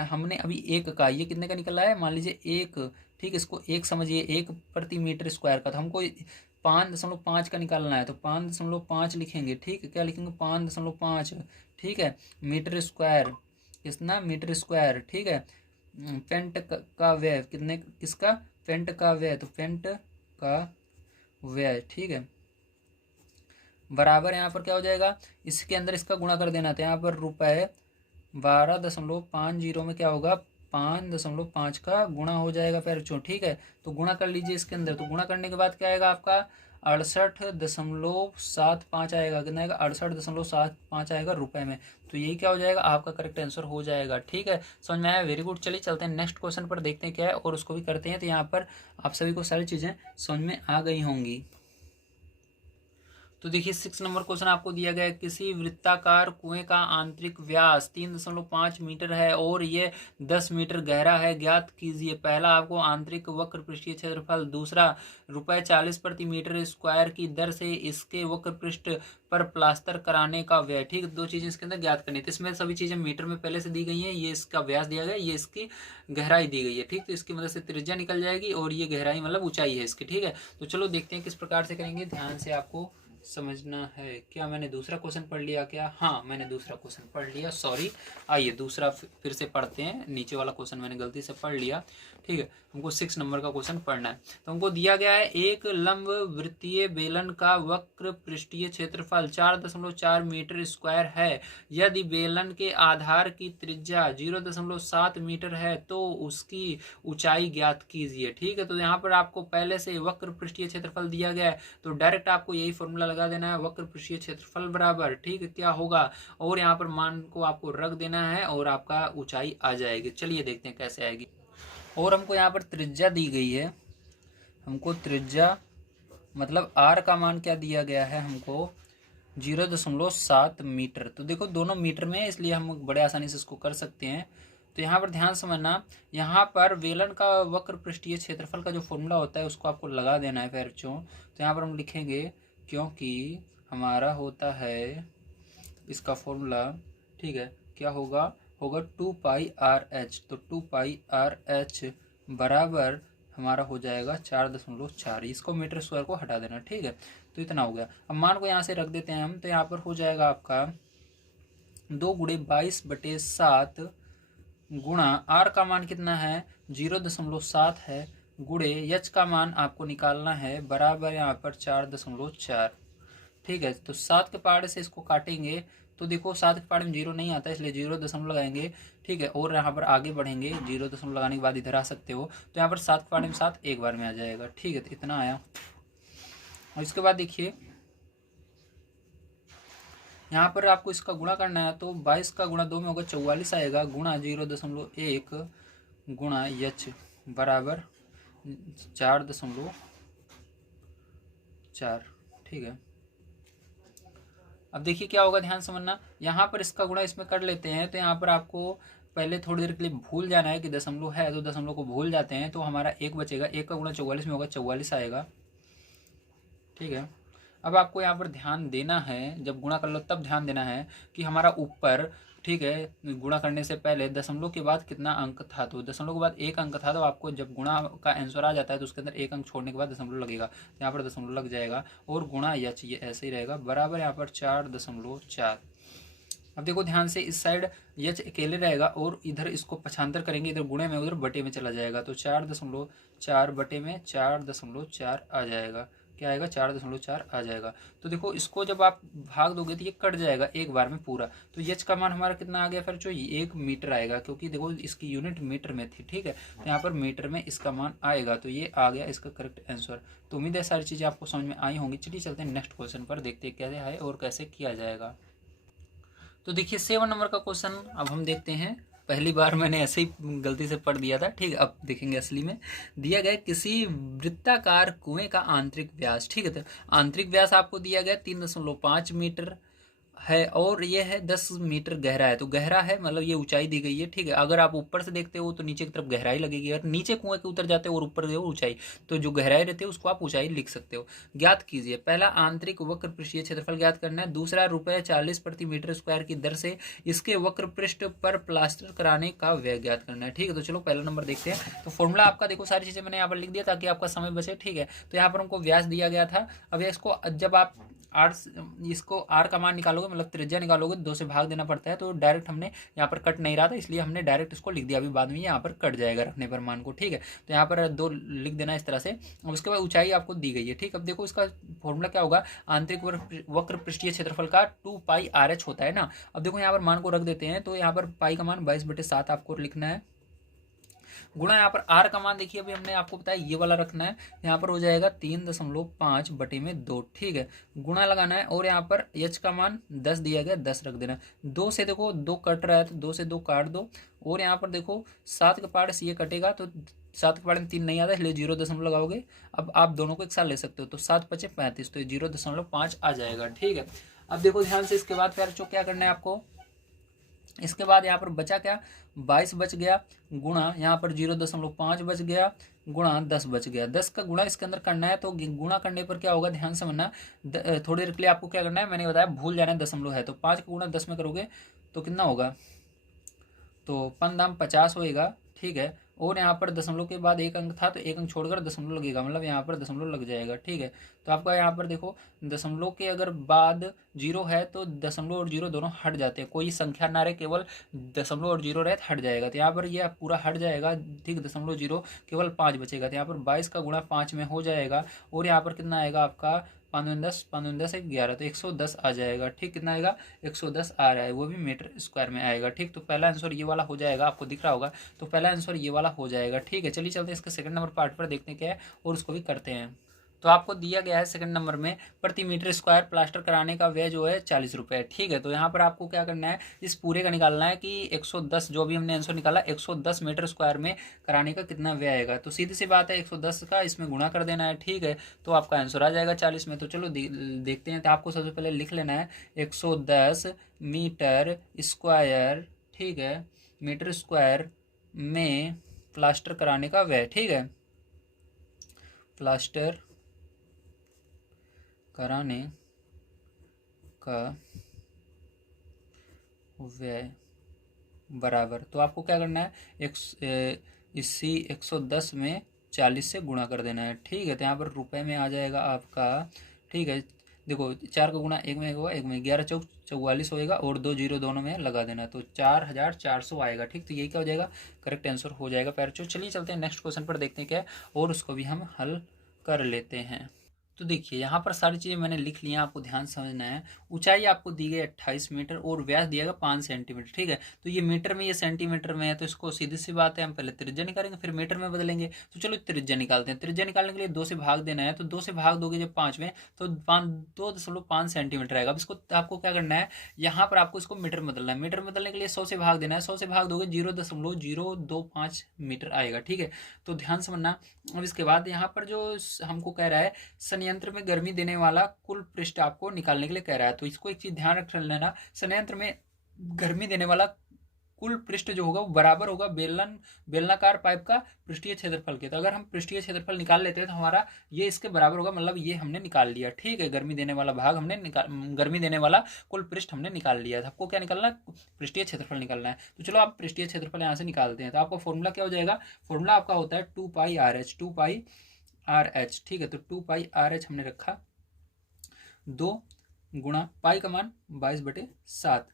हमने अभी 1 का, ये कितने का निकला है, मान लीजिए 1, ठीक, इसको 1 समझिए, 1 प्रति मीटर स्क्वायर का। तो हमको 5.5 का निकालना है, तो 5.5 लिखेंगे, ठीक है। क्या लिखेंगे, 5.5, ठीक है, मीटर स्क्वायर, कितना, मीटर स्क्वायर, ठीक है। पेंट का व्यय कितने, किसका, पेंट का व्यय, तो पेंट का व्यय, ठीक है, बराबर यहाँ पर क्या हो जाएगा, इसके अंदर इसका गुणा कर देना था, यहाँ पर रुपए 12.50 में क्या होगा, 5.5 का गुणा हो जाएगा पैरचो, ठीक है। तो गुणा कर लीजिए इसके अंदर, तो गुणा करने के बाद क्या आएगा आपका, 68.75 आएगा, कितना आएगा, 68.75 आएगा रुपए में। तो यही क्या हो जाएगा, आपका करेक्ट आंसर हो जाएगा, ठीक है। समझ में आया, वेरी गुड। चलिए चलते हैं नेक्स्ट क्वेश्चन पर, देखते हैं क्या है, और उसको भी करते हैं। तो यहाँ पर आप सभी को सारी चीज़ें समझ में आ गई होंगी। तो देखिए 6 नंबर क्वेश्चन आपको दिया गया है, किसी वृत्ताकार कुएं का आंतरिक व्यास 3.5 मीटर है और ये 10 मीटर गहरा है, ज्ञात कीजिए। पहला आपको आंतरिक वक्र पृष्ठीय क्षेत्रफल, दूसरा ₹40 प्रति मीटर स्क्वायर की दर से इसके वक्र पृष्ठ पर प्लास्टर कराने का व्यय, ठीक। दो चीजें इसके अंदर ज्ञात करनी है, तो इसमें सभी चीजें मीटर में पहले से दी गई हैं, ये इसका व्यास दिया गया है, ये इसकी गहराई दी गई है, ठीक। तो इसकी मदद से त्रिज्या निकल जाएगी, और ये गहराई मतलब ऊंचाई है इसकी, ठीक है। तो चलो देखते हैं किस प्रकार से करेंगे, ध्यान से आपको समझना है। क्या मैंने दूसरा क्वेश्चन पढ़ लिया क्या, हाँ मैंने दूसरा क्वेश्चन पढ़ लिया, सॉरी। आइए दूसरा फिर से पढ़ते हैं, नीचे वाला क्वेश्चन मैंने गलती से पढ़ लिया, ठीक है। हमको 6 नंबर का क्वेश्चन पढ़ना है। तो हमको दिया गया है, एक लंब वृत्तीय बेलन का वक्र पृष्ठीय क्षेत्रफल 4.4 मीटर स्क्वायर है। यदि बेलन के आधार की त्रिज्या 0.7 मीटर है तो उसकी ऊंचाई ज्ञात कीजिए, ठीक है। तो यहाँ पर आपको पहले से वक्र पृष्ठीय क्षेत्रफल दिया गया है, तो डायरेक्ट आपको यही फॉर्मूला लगा देना है, वक्र पृष्ठीय क्षेत्रफल बराबर, ठीक है, क्या होगा, और यहाँ पर मान को आपको रख देना है, और आपका ऊंचाई आ जाएगी। चलिए देखते हैं कैसे आएगी। और हमको यहाँ पर त्रिज्या दी गई है, हमको त्रिज्या मतलब आर का मान क्या दिया गया है हमको, 0.7 मीटर। तो देखो दोनों मीटर में, इसलिए हम बड़े आसानी से इसको कर सकते हैं। तो यहाँ पर ध्यान समझना, यहाँ पर बेलन का वक्र पृष्ठीय क्षेत्रफल का जो फॉर्मूला होता है उसको आपको लगा देना है पैरचों। तो यहाँ पर हम लिखेंगे, क्योंकि हमारा होता है इसका फॉर्मूला, ठीक है, क्या होगा, होगा 2πRH। तो 2πRH बराबर हमारा हो जाएगा 4.4। इसको मीटर स्क्वायर को हटा देना, ठीक है। तो इतना हो गया। अब मान को यहाँ से रख देते हैं हम, तो यहाँ पर हो जाएगा आपका 2 × 22/7 गुणा आर का मान कितना है 0.7 है, गुणे यच का मान आपको निकालना है बराबर यहाँ पर 4.4। ठीक है। तो 7 के पहाड़े से इसको काटेंगे तो देखो 7 के पहाड़े में 0 नहीं आता, इसलिए 0 लगाएंगे, ठीक है। और यहाँ पर आगे बढ़ेंगे, 0 लगाने के बाद इधर आ सकते हो, तो यहाँ पर 7 के पहाड़े में 7 एक बार में आ जाएगा, ठीक है। तो इतना आया। और इसके बाद देखिए यहाँ पर आपको इसका गुणा करना है, तो 22 का गुणा 2 में होगा 44 आएगा, गुणा 0.1 गुणा यच बराबर 4.4, ठीक है। अब देखिए क्या होगा, ध्यान समझना। यहाँ पर इसका गुणा इसमें कर लेते हैं, तो यहाँ पर आपको पहले थोड़ी देर के लिए भूल जाना है कि दशमलव है, तो दशमलव को भूल जाते हैं, तो हमारा 1 बचेगा। 1 का गुणा 44 में होगा 44 आएगा, ठीक है। अब आपको यहाँ पर ध्यान देना है, जब गुणा कर लो तब ध्यान देना है कि हमारा ऊपर, ठीक है, गुणा करने से पहले दशमलव के बाद कितना अंक था, तो दशमलव के बाद 1 अंक था, तो आपको जब गुणा का आंसर आ जाता है तो उसके अंदर 1 अंक छोड़ने के बाद दशमलव लगेगा, तो यहाँ पर दशमलव लग जाएगा, और गुणा यच ये ऐसे ही रहेगा बराबर यहाँ पर 4.4। अब देखो ध्यान से, इस साइड यच अकेले रहेगा और इधर इसको पक्षांतर करेंगे, इधर गुणे में उधर बटे में चला जाएगा, तो 4.4 बटे में 4.4 आ जाएगा। क्या आएगा 4.4 आ जाएगा। तो देखो इसको जब आप भाग दोगे तो ये कट जाएगा एक बार में पूरा, तो यच का मान हमारा कितना आ गया फिर, जो 1 मीटर आएगा, क्योंकि देखो इसकी यूनिट मीटर में थी, ठीक है। तो यहाँ पर मीटर में इसका मान आएगा, तो ये आ गया इसका करेक्ट आंसर। तो उम्मीद है सारी चीज़ें आपको समझ में आई होंगी। चलिए चलते हैं नेक्स्ट क्वेश्चन पर, देखते हैं कैसे है और कैसे किया जाएगा। तो देखिए 7 नंबर का क्वेश्चन अब हम देखते हैं। पहली बार मैंने ऐसे ही गलती से पढ़ दिया था, ठीक है। अब देखेंगे असली में दिया गया किसी वृत्ताकार कुएं का आंतरिक व्यास, ठीक है। तो आंतरिक व्यास आपको दिया गया 3.5 मीटर है, और ये है 10 मीटर गहरा है। तो गहरा है मतलब ये ऊंचाई दी गई है, ठीक है। अगर आप ऊपर से देखते हो तो नीचे की तरफ गहराई लगेगी, अगर नीचे कुएं के उतर जाते हो और ऊपर देखो ऊंचाई, तो जो गहराई रहती है उसको आप ऊंचाई लिख सकते हो। ज्ञात कीजिए, पहला आंतरिक वक्र पृष्ठीय क्षेत्रफल ज्ञात करना है, दूसरा ₹40 प्रति मीटर स्क्वायर की दर से इसके वक्र पृष्ठ पर प्लास्टर कराने का व्यय ज्ञात करना है, ठीक है। तो चलो पहला नंबर देखते हैं। तो फॉर्मूला आपका देखो, सारी चीजें मैंने यहाँ पर लिख दिया ताकि आपका समय बचे, ठीक है। तो यहाँ पर हमको व्यास दिया गया था। अब इसको जब आप इसको आर का मान निकालोगे, मतलब त्रिज्या निकालोगे, 2 से भाग देना पड़ता है, तो डायरेक्ट हमने यहाँ पर कट नहीं रहा था, इसलिए हमने डायरेक्ट इसको लिख दिया। अभी बाद में यहाँ पर कट जाएगा रखने पर मान को, ठीक है। तो यहाँ पर 2 लिख देना इस तरह से। उसके बाद ऊंचाई आपको दी गई है, ठीक। अब देखो इसका फॉर्मूला क्या होगा, आंतरिक वक्र पृष्ठीय क्षेत्रफल का 2πRH होता है ना। अब देखो यहाँ पर मान को रख देते हैं, तो यहाँ पर पाई का मान 22/7 आपको लिखना है, गुणा यहाँ पर आर का मान देखिए अभी हमने आपको बताया ये वाला रखना है, यहाँ पर हो जाएगा 3.5 बटे में 2, ठीक है। गुणा लगाना है, और यहाँ पर एच का मान 10 दिया गया, 10 रख देना। 2 से देखो 2 कट रहा है, तो 2 से 2 काट दो, और यहाँ पर देखो 7 के पार्ट से ये कटेगा, तो 7 के पार्ट में 3 नहीं आता, इसलिए 0 लगाओगे। अब आप दोनों को एक साथ ले सकते हो, तो 7 × 5 = 35, तो 0.5 आ जाएगा, ठीक है। अब देखो ध्यान से, इसके बाद फिर जो क्या करना है आपको, इसके बाद यहाँ पर बचा क्या, 22 बच गया, गुणा यहाँ पर 0.5 बच गया, गुणा 10 बच गया। 10 का गुणा इसके अंदर करना है, तो गुणा करने पर क्या होगा, ध्यान समझना। थोड़ी देर के लिए आपको क्या करना है, मैंने बताया भूल जाना है, दशमलव है, तो 5 का गुणा 10 में करोगे तो कितना होगा, तो 5×50 होएगा, ठीक है। और यहाँ पर दशमलव के बाद 1 अंक था, तो 1 अंक छोड़कर दशमलव लगेगा, मतलब यहाँ पर दशमलव लग जाएगा, ठीक है। तो आपका यहाँ पर देखो दशमलव के अगर बाद 0 है तो दशमलव और 0 दोनों हट जाते हैं, कोई संख्या ना रहे, केवल दशमलव और 0 रहे हट जाएगा, तो यहाँ पर यह पूरा हट जाएगा, ठीक। 0.0 केवल 5 बचेगा, तो यहाँ पर 22 का गुणा 5 में हो जाएगा, और यहाँ पर कितना आएगा आपका 5×10, 5×10 = 11, तो 110 आ जाएगा, ठीक। कितना आएगा 110 आ रहा है, वो भी मीटर स्क्वायर में आएगा, ठीक। तो पहला आंसर ये वाला हो जाएगा, आपको दिख रहा होगा, तो पहला आंसर ये वाला हो जाएगा, ठीक है। चलिए चलते हैं इसके सेकंड नंबर पार्ट पर, देखते हैं क्या है और उसको भी करते हैं। तो आपको दिया गया है सेकंड नंबर में, प्रति मीटर स्क्वायर प्लास्टर कराने का व्यय जो है 40 रुपये, ठीक है। तो यहाँ पर आपको क्या करना है, इस पूरे का निकालना है कि 110, जो भी हमने आंसर निकाला 110 मीटर स्क्वायर में कराने का कितना व्यय आएगा। तो सीधी सी बात है, 110 का इसमें गुणा कर देना है, ठीक है। तो आपका आंसर आ जाएगा 40 में। तो चलो देखते हैं। तो आपको सबसे पहले लिख लेना है 110 मीटर स्क्वायर, ठीक है, मीटर स्क्वायर में प्लास्टर कराने का व्यय, ठीक है, प्लास्टर कराने का व्यय बराबर। तो आपको क्या करना है, इसी 110 में 40 से गुणा कर देना है। ठीक है, तो यहाँ पर रुपए में आ जाएगा आपका। ठीक है, देखो 4 का गुणा एक में होगा, एक में 11 चौक 44 होएगा और 2 जीरो दोनों में लगा देना, तो 4400 आएगा। ठीक, तो यही क्या हो जाएगा, करेक्ट आंसर हो जाएगा पैरचो। चलिए चलते हैं नेक्स्ट क्वेश्चन पर, देखते हैं क्या है और उसको भी हम हल कर लेते हैं। तो देखिए यहाँ पर सारी चीज़ें मैंने लिख ली हैं, आपको ध्यान समझना है। ऊंचाई आपको दी गई 28 मीटर और व्यास दिया गया 5 सेंटीमीटर। ठीक है, तो ये मीटर में, ये सेंटीमीटर में है, तो इसको सीधी सी बात है, हम पहले त्रिज्या निकालेंगे फिर मीटर में बदलेंगे। तो चलो त्रिज्या निकालते हैं। त्रिज्या निकालने के लिए 2 से भाग देना है, तो 2 से भाग दोगे जब 5 में, तो 2.5 सेंटीमीटर आएगा। अब इसको आपको क्या करना है, यहाँ पर आपको इसको मीटर में बदलना है। मीटर में बदलने के लिए 100 से भाग देना है, 100 से भाग दोगे 0.025 मीटर आएगा। ठीक है, तो ध्यान समझना। अब इसके बाद यहाँ पर जो हमको कह रहा है, संयंत्र में गर्मी देने वाला कुल पृष्ठ आपको निकालने के लिए कह रहा है। तो इसको एक चीज ध्यान रख लेना, संयंत्र में गर्मी देने वाला कुल पृष्ठ जो होगा वो बराबर होगा बेलनाकार पाइप का पृष्ठीय क्षेत्रफल के। तो अगर हम पृष्ठीय क्षेत्रफल निकाल लेते हैं तो हमारा ये इसके बराबर होगा, मतलब ये हमने निकाल लिया। ठीक है, गर्मी देने वाला भाग हमने गर्मी देने वाला कुल पृष्ठ हमने निकाल लिया। आपको क्या निकालना है, पृष्ठीय क्षेत्रफल निकालना है। तो चलो आप पृष्ठीय क्षेत्रफल यहाँ से निकालते हैं। तो आपका फॉर्मूला क्या हो जाएगा, फॉर्मूला आपका होता है 2πRh, 2πRh। ठीक है, तो 2πRh हमने रखा, 2 गुणा पाई का मान 22/7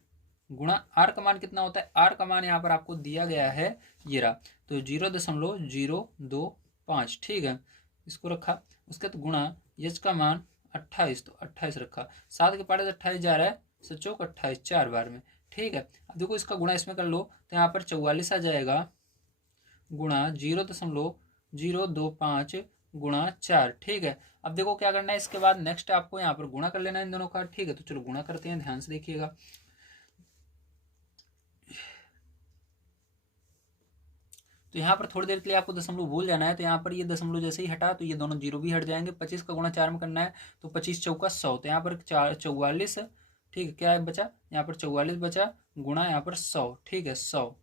गुणा आर का मान कितना होता है, आर का मान यहाँ पर आपको दिया गया है ये रहा, तो 0.025। ठीक है, इसको रखा। उसके बाद गुणा एच का मान 28, तो 28 रखा। 7 के पारे 28 जा रहा है, 7×4 = 28, 4 बार में। ठीक है, अब देखो इसका गुणा इसमें कर लो, तो यहाँ पर 44 आ जाएगा, गुणा 0.025 गुणा 4। ठीक है, अब देखो क्या करना है, इसके बाद नेक्स्ट आपको यहाँ पर गुणा कर लेना है इन दोनों का। ठीक है, तो चलो गुणा करते हैं, ध्यान से देखिएगा। तो यहाँ पर थोड़ी देर के लिए आपको दशमलव भूल जाना है, तो यहाँ पर ये दशमलव जैसे ही हटा तो ये दोनों जीरो भी हट जाएंगे। 25 का गुणा 4 में करना है, तो 25 चौका 100, तो यहाँ पर 44। ठीक है, क्या है बचा, यहाँ पर 44 बचा, गुणा यहाँ पर 100। ठीक है, 100।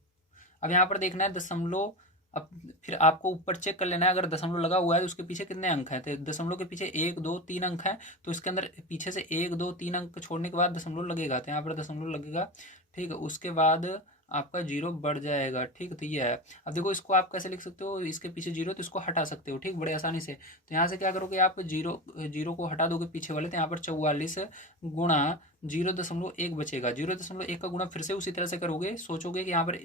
अब यहाँ पर देखना है दशमलव, अब फिर आपको ऊपर चेक कर लेना है, अगर दशमलव लगा हुआ है तो उसके पीछे कितने अंक हैं। तो दशमलव के पीछे 1 2 3 अंक हैं, तो इसके अंदर पीछे से 1 2 3 अंक छोड़ने के बाद दशमलव लगेगा, तो यहाँ पर दशमलव लगेगा। ठीक है, उसके बाद आपका जीरो बढ़ जाएगा। ठीक, तो ये है। अब देखो इसको आप कैसे लिख सकते हो, इसके पीछे जीरो तो इसको हटा सकते हो। ठीक, बड़े आसानी से। तो यहाँ से क्या करोगे आप, जीरो को हटा दोगे पीछे वाले, तो यहाँ पर 44 गुणा 0.1 बचेगा। 0.1 का गुणा फिर से उसी तरह से करोगे, सोचोगे कि यहाँ पर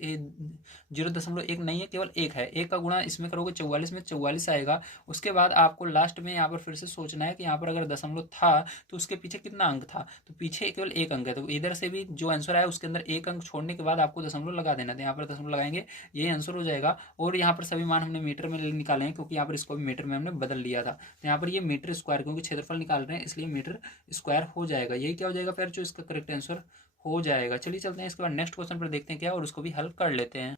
0.1 नहीं है, केवल 1 है। 1 का गुणा इसमें करोगे 44 में, 44 आएगा। उसके बाद आपको लास्ट में यहाँ पर फिर से सोचना है कि यहाँ पर अगर दशमलव था तो उसके पीछे कितना अंक था, तो पीछे केवल 1 अंक है। तो इधर से भी जो आंसर आया उसके अंदर 1 अंक छोड़ने के बाद आपको दशमलव लगा देना था, यहाँ पर दशमलव लगाएंगे, यही आंसर हो जाएगा। और यहाँ पर सभी मान हमने मीटर में निकाले हैं, क्योंकि यहाँ पर इसको भी मीटर में हमने बदल लिया था। तो यहाँ पर ये मीटर स्क्वायर, क्योंकि क्षेत्रफल निकाल रहे हैं इसलिए मीटर स्क्वायर हो जाएगा। यही क्या हो जाएगा फिर, जो इसका करेक्ट आंसर हो जाएगा। चलिए चलते हैं इसके बाद नेक्स्ट क्वेश्चन पर, देखते हैं क्या और उसको भी हल कर लेते हैं।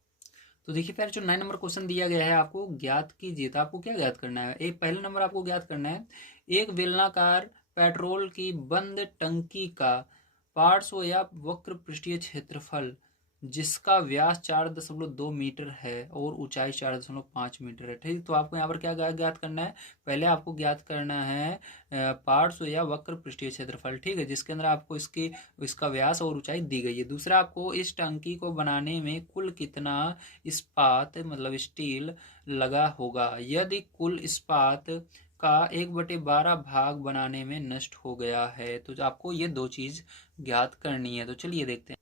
तो देखिए फिर जो 9 नंबर क्वेश्चन दिया गया है, आपको ज्ञात कीजिए। तो आपको क्या ज्ञात करना है, एक पहला नंबर आपको ज्ञात करना है, एक बेलनाकार पेट्रोल की बंद टंकी का पार्श्व या वक्र पृष्ठीय क्षेत्रफल जिसका व्यास 4.2 मीटर है और ऊंचाई 4.5 मीटर है। ठीक, तो आपको यहाँ पर क्या ज्ञात करना है, पहले आपको ज्ञात करना है पार्श्व या वक्र पृष्ठीय क्षेत्रफल। ठीक है, जिसके अंदर आपको इसका व्यास और ऊंचाई दी गई है। दूसरा, आपको इस टंकी को बनाने में कुल कितना इस्पात मतलब स्टील लगा होगा यदि कुल इस्पात का 1/12 भाग बनाने में नष्ट हो गया है। तो आपको ये दो चीज ज्ञात करनी है। तो चलिए देखते हैं।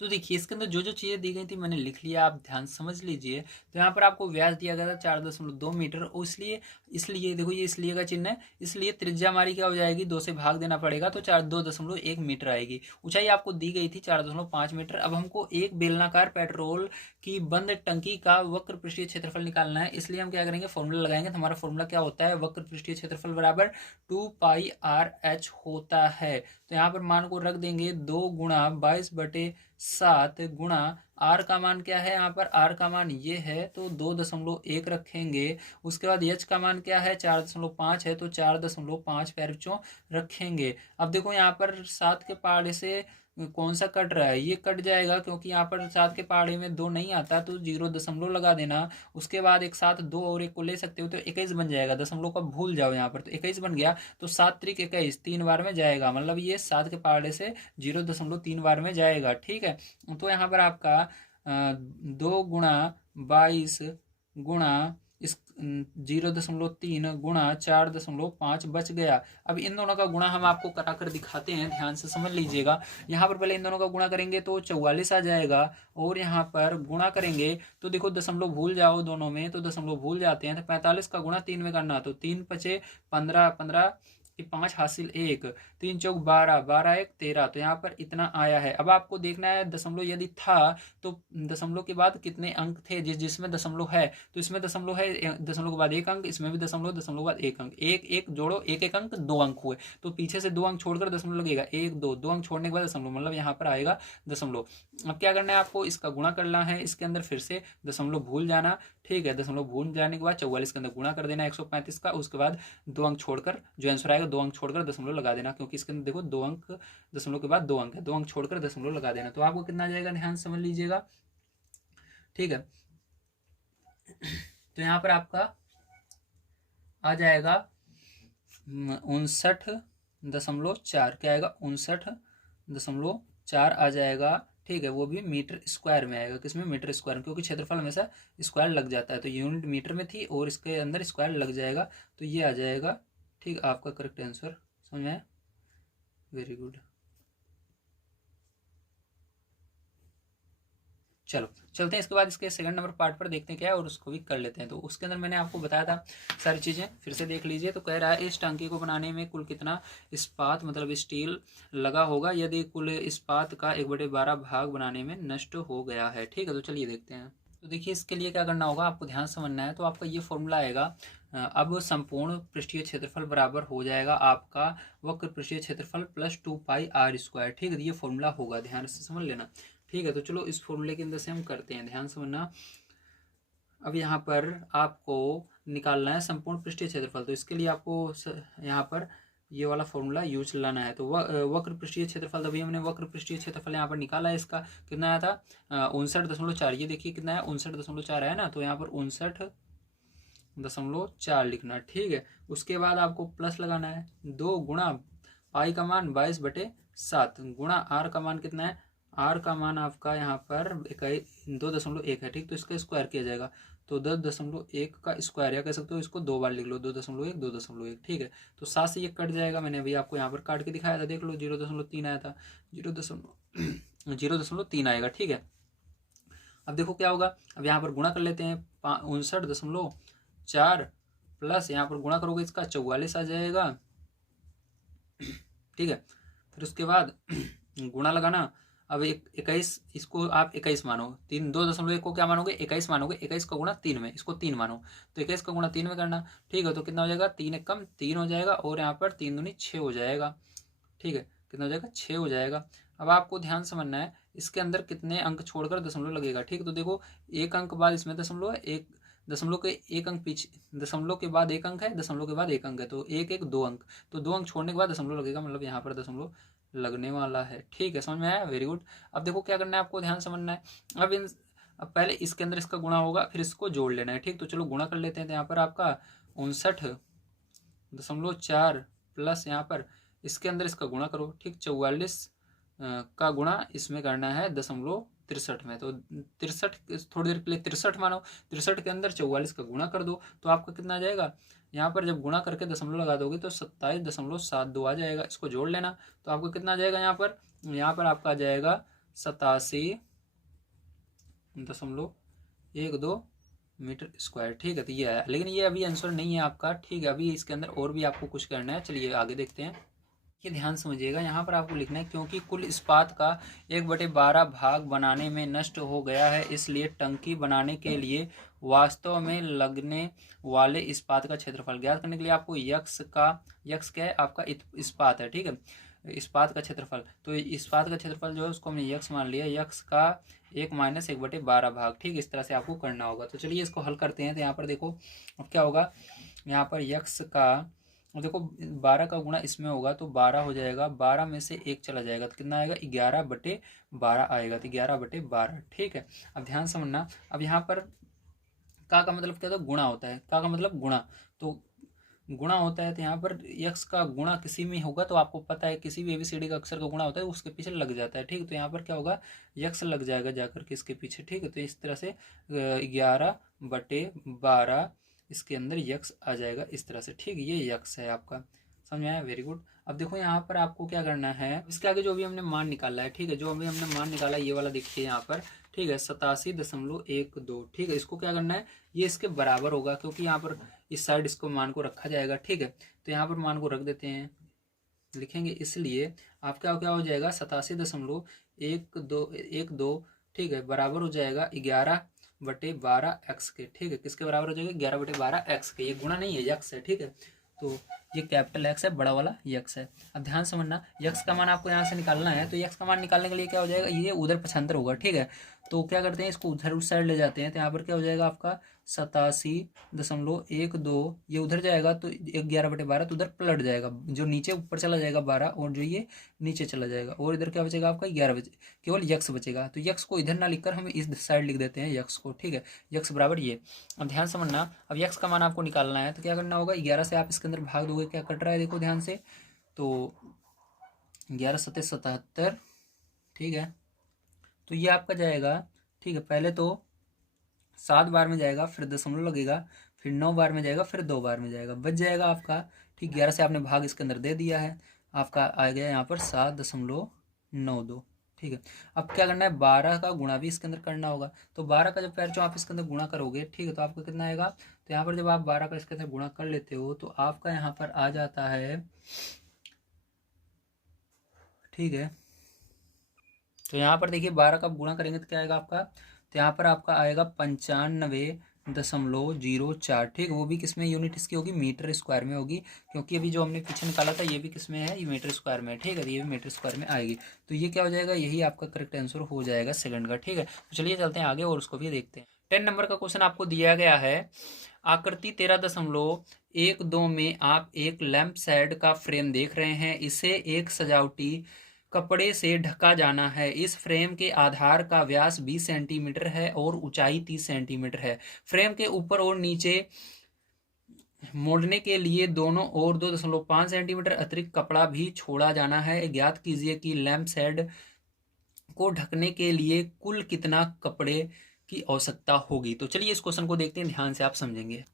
तो देखिए इसके अंदर जो जो चीज़ें दी गई थी मैंने लिख लिया, आप ध्यान समझ लीजिए। तो यहाँ पर आपको व्यास दिया गया था 4.2 मीटर, और इसलिए इसलिए देखो ये इसलिए का चिन्ह है, इसलिए त्रिज्या हमारी क्या हो जाएगी, 2 से भाग देना पड़ेगा, तो 2.1 मीटर आएगी। ऊंचाई आपको दी गई थी 4.5 मीटर। अब हमको एक बेलनाकार पेट्रोल की बंद टंकी का वक्र पृष्ठीय क्षेत्रफल निकालना है, इसलिए हम क्या करेंगे, फॉर्मूला लगाएंगे। तो हमारा फॉर्मूला क्या होता है, वक्र पृष्ठीय क्षेत्रफल बराबर 2πRh होता है। तो यहाँ पर मान को रख देंगे, 2 गुणा 22/7 गुणा आर का मान क्या है, यहाँ पर आर का मान ये है, तो 2.1 रखेंगे। उसके बाद एच का मान क्या है, 4.5 है, तो 4.5 पैरचों रखेंगे। अब देखो यहाँ पर 7 के पहाड़े से कौन सा कट रहा है, ये कट जाएगा, क्योंकि यहाँ पर 7 के पहाड़े में 2 नहीं आता, तो 0 लगा देना। उसके बाद एक साथ 2 और 1 को ले सकते हो, तो 21 बन जाएगा। दशमलव का भूल जाओ यहाँ पर, तो 21 बन गया। तो 7 त्रिक 21 3 बार में जाएगा, मतलब ये 7 के पहाड़े से 0.3 बार में जाएगा। ठीक है, तो यहाँ पर आपका 2 गुणा 22 गुणा इस 0.3 गुणा 4.5 बच गया। अब इन दोनों का गुणा हम आपको कराकर दिखाते हैं, ध्यान से समझ लीजिएगा। यहाँ पर पहले इन दोनों का गुणा करेंगे तो 44 आ जाएगा, और यहाँ पर गुणा करेंगे तो देखो दशमलव भूल जाओ दोनों में, तो दशमलव भूल जाते हैं, तो 45 का गुणा 3 में करना, तो 3 पचे 15, 15 5 हासिल 1, 3 चौक 12, 12 1 13, तो यहाँ पर इतना आया है। अब आपको देखना है दशमलव यदि था तो दशमलव के बाद कितने अंक थे, जिसमें दशमलव है, तो इसमें दशमलव है, दशमलव के बाद एक अंक, इसमें भी दशमलव, दशमलव के बाद एक अंक, एक एक जोड़ो, एक एक अंक 2 अंक हुए, तो पीछे से 2 अंक छोड़कर दशमलव लगेगा, 1 2, 2 अंक छोड़ने के बाद दशमलव, मतलब यहाँ पर आएगा दशमलव। अब क्या करना है आपको, इसका गुणा करना है, इसके अंदर फिर से दशमलव भूल जाना, ठीक है। दशमलव भूल जाने के बाद 44 के अंदर गुणा कर देना 135 का, उसके बाद 2 अंक छोड़कर जो आंसर आएगा 2 अंक छोड़कर दशमलव लगा देना, क्योंकि इसके अंदर देखो 2 अंक, दशमलव के बाद 2 अंक है, 2 अंक छोड़कर दशमलव लगा देना, तो आपको कितना आ जाएगा, ध्यान समझ लीजिएगा, ठीक है। तो यहाँ पर आपका आ जाएगा 59.4, क्या आएगा 59.4 आ जाएगा, ठीक है। वो भी मीटर स्क्वायर में आएगा, किसमें, मीटर स्क्वायर में, क्योंकि क्षेत्रफल हमेशा स्क्वायर लग जाता है, तो यूनिट मीटर में थी और इसके अंदर स्क्वायर लग जाएगा, तो ये आ जाएगा, ठीक, आपका करेक्ट आंसर। समझ में आया, वेरी गुड। चलो चलते हैं इसके बाद इसके सेकंड नंबर पार्ट पर, देखते हैं क्या है, और उसको भी कर लेते हैं। तो उसके अंदर मैंने आपको बताया था सारी चीज़ें, फिर से देख लीजिए। तो कह रहा है इस टंकी को बनाने में कुल कितना इस्पात मतलब स्टील लगा होगा यदि कुल इस्पात का 1/12 भाग बनाने में नष्ट हो गया है, ठीक है। तो चलिए देखते हैं। तो देखिए इसके लिए क्या करना होगा, आपको ध्यान समझना है। तो आपका ये फॉर्मूला आएगा, अब संपूर्ण पृष्ठीय क्षेत्रफल बराबर हो जाएगा आपका वक्र पृष्ठीय क्षेत्रफल प्लस 2πr², ठीक है। ये फॉर्मूला होगा, ध्यान से समझ लेना, ठीक है। तो चलो इस फॉर्मूले के अंदर से हम करते हैं, ध्यान समझना। अब यहाँ पर आपको निकालना है संपूर्ण पृष्ठीय क्षेत्रफल, तो इसके लिए आपको यहाँ पर ये वाला फॉर्मूला यूज लाना है। तो वक्र पृष्ठीय क्षेत्रफल, तभी हमने वक्र पृष्ठीय क्षेत्रफल यहाँ पर निकाला है। इसका कितना आया था, 59.4, ये देखिए कितना है, 59.4 है ना, तो यहाँ पर 59.4 लिखना, ठीक है। उसके बाद आपको प्लस लगाना है, 2 गुणा पाई का मान 22/7 गुणा आर का मान कितना है, आर का मान आपका यहाँ पर 2.1 है, ठीक। तो इसका स्क्वायर किया जाएगा, तो 10.1 का स्क्वायर, या कह सकते हो इसको 2 बार लिख लो, 2.1 2.1, ठीक है। तो 7 से ये कट जाएगा, मैंने अभी आपको यहाँ पर काट के दिखाया था, देख लो 0.3 आया था, 0.3 आएगा, ठीक है। अब देखो क्या होगा, अब यहाँ पर गुणा कर लेते हैं, 59.4 प्लस यहाँ पर गुणा करोगे इसका 44 आ जाएगा, ठीक है। फिर उसके बाद गुणा लगाना, अब 21, इसको आप 21 मानो, 2.1 को क्या मानोगे, 21 मानोगे, 21 का गुणा 3 में, इसको 3 मानो, तो 21 का गुणा 3 में करना, ठीक है। तो कितना हो जाएगा, 3 कम 3 हो जाएगा, और यहाँ पर 3 दूनी 6 हो जाएगा, ठीक है। कितना हो जाएगा, 6 हो जाएगा। अब आपको ध्यान समझना है, इसके अंदर कितने अंक छोड़कर दशमलव लगेगा, ठीक। तो देखो एक अंक बाद इसमें दशमलव है, एक दशमलव के एक अंक पीछे, दशमलव के बाद एक अंक है, दशमलव के बाद एक अंक है, तो 1 1 2 अंक, तो 2 अंक छोड़ने के बाद दशमलव लगेगा, मतलब यहाँ पर दशमलव लगने वाला है, ठीक है। समझ में आया, वेरी गुड। अब देखो क्या करना है, आपको ध्यान समझना है। अब पहले इसके अंदर इसका गुणा होगा, फिर इसको जोड़ लेना है, ठीक। तो चलो गुणा कर लेते हैं। तो यहाँ पर आपका 59.4 प्लस यहाँ पर इसके अंदर इसका गुणा करो, ठीक। 44 का गुणा इसमें करना है 0.63 में, तो 63 थोड़ी देर के लिए 63 मानो, 63 के अंदर 44 का गुणा कर दो, तो आपका कितना आ जाएगा, यहाँ पर जब गुणा करके दशमलव लगा दोगे तो 27.72 आ जाएगा। इसको जोड़ लेना, तो आपको कितना आ जाएगा, यहाँ पर आपका आ जाएगा 87.12 मीटर स्क्वायर, ठीक है। तो ये आया, लेकिन ये अभी आंसर नहीं है आपका, ठीक है। अभी इसके अंदर और भी आपको कुछ करना है, चलिए आगे देखते हैं। ये ध्यान समझिएगा, यहाँ पर आपको लिखना है क्योंकि कुल इस्पात का 1/12 भाग बनाने में नष्ट हो गया है, इसलिए टंकी बनाने के लिए वास्तव में लगने वाले इस्पात का क्षेत्रफल ज्ञात करने के लिए आपको यक्स क्या है, आपका इस्पात है, ठीक है, इस्पात का क्षेत्रफल। तो इस्पात का क्षेत्रफल जो है उसको हमने यक्स मान लिया, यक्स का 1 - 1/12 भाग, ठीक। इस तरह से आपको करना होगा। तो चलिए इसको हल करते हैं। तो यहाँ पर देखो अब क्या होगा, यहाँ पर यक्स का देखो 12 का गुणा इसमें होगा तो 12 हो जाएगा, 12 में से 1 चला जाएगा तो कितना आएगा, 11/12 आएगा, तो 11/12, ठीक है। अब ध्यान समझना, अब यहाँ पर का मतलब क्या होता है, गुणा होता है, का मतलब गुणा। तो गुणा होता है तो यहाँ पर यक्स का गुणा किसी में होगा तो आपको पता है किसी भी एबीसीडी का अक्षर का गुणा होता है उसके पीछे लग जाता है, ठीक। तो यहाँ पर क्या होगा, यक्स लग जाएगा जाकर के इसके पीछे, ठीक है। तो इस तरह से 11/12 इसके अंदर यक्स आ जाएगा इस तरह से, ठीक। ये यक्स है आपका, समझ में आया, वेरी गुड। अब देखो यहाँ पर आपको क्या करना है, इसके आगे जो भी हमने मान निकाला है, ठीक है, जो अभी हमने मान निकाला है ये वाला देखिए यहाँ पर, ठीक है, 87.12, ठीक है। इसको क्या करना है, ये इसके बराबर होगा क्योंकि यहाँ पर इस साइड इसको मान को रखा जाएगा, ठीक है। तो यहाँ पर मान को रख देते हैं, लिखेंगे, इसलिए आपका क्या हो जाएगा 87.12, ठीक है, बराबर हो जाएगा 11/12 के, ठीक है। किसके बराबर हो जाएगा, 11/12 के। ये गुणा नहीं है, यक्स है, ठीक है। तो ये कैपिटल एक्स है, बड़ा वाला यक्स है। अब ध्यान समझना, यक्स का मान आपको यहाँ से निकालना है, तो यक्स का मान निकालने के लिए क्या हो जाएगा, ये उधर पक्षांतर होगा, ठीक है। तो क्या करते हैं, इसको उधर उस साइड ले जाते हैं, तो यहाँ पर क्या हो जाएगा आपका 87.12, ये उधर जाएगा तो 11/12 तो उधर पलट जाएगा, जो नीचे ऊपर चला जाएगा 12 और जो ये नीचे चला जाएगा, और इधर क्या बचेगा आपका 11 बचे, केवल यक्स बचेगा। तो यक्स को इधर ना लिखकर हम इस साइड लिख देते हैं यक्स को, ठीक है। यक्स बराबर ये। अब ध्यान समझना, अब यक्स का मान आपको निकालना है तो क्या करना होगा, 11 से आप इसके अंदर भाग दोगे, क्या कट रहा है देखो ध्यान से, तो 11×7=77, ठीक है। तो ये आपका जाएगा, ठीक है, पहले तो 7 बार में जाएगा, फिर दशमलव लगेगा, फिर 9 बार में जाएगा, फिर 2 बार में जाएगा, बच जाएगा आपका, ठीक। 11 से आपने भाग इसके अंदर दे दिया है, आपका आ गया यहाँ पर 7.92, ठीक है। अब क्या करना है, 12 का गुणा भी इसके अंदर करना होगा, तो 12 का जब पैर आप इसके अंदर गुणा करोगे, ठीक है, तो आपका कितना आएगा, तो यहाँ पर जब आप 12 का इसके अंदर गुणा कर लेते हो तो आपका यहाँ पर आ जाता है, ठीक है। तो यहाँ पर देखिए 12 का गुणा करेंगे तो क्या आएगा आपका, तो यहाँ पर आपका आएगा 95.04, ठीक। वो भी किसमें यूनिट इसकी होगी, मीटर स्क्वायर में होगी, क्योंकि अभी जो हमने पीछे निकाला था ये भी किसमें है, ये मीटर स्क्वायर में है, ठीक है। तो ये भी मीटर स्क्वायर में आएगी, तो ये क्या हो जाएगा, यही आपका करेक्ट आंसर हो जाएगा सेकंड का, ठीक है। तो चलिए चलते हैं आगे और उसको भी देखते हैं। 10 नंबर का क्वेश्चन आपको दिया गया है, आकृति 13.12 में आप एक लैंप शेड का फ्रेम देख रहे हैं, इसे एक सजावटी कपड़े से ढका जाना है। इस फ्रेम के आधार का व्यास 20 सेंटीमीटर है और ऊंचाई 30 सेंटीमीटर है। फ्रेम के ऊपर और नीचे मोड़ने के लिए दोनों ओर 2.5 सेंटीमीटर अतिरिक्त कपड़ा भी छोड़ा जाना है। ज्ञात कीजिए कि लैंप शेड को ढकने के लिए कुल कितना कपड़े की आवश्यकता होगी। तो चलिए इस क्वेश्चन को देखते हैं, ध्यान से आप समझेंगे।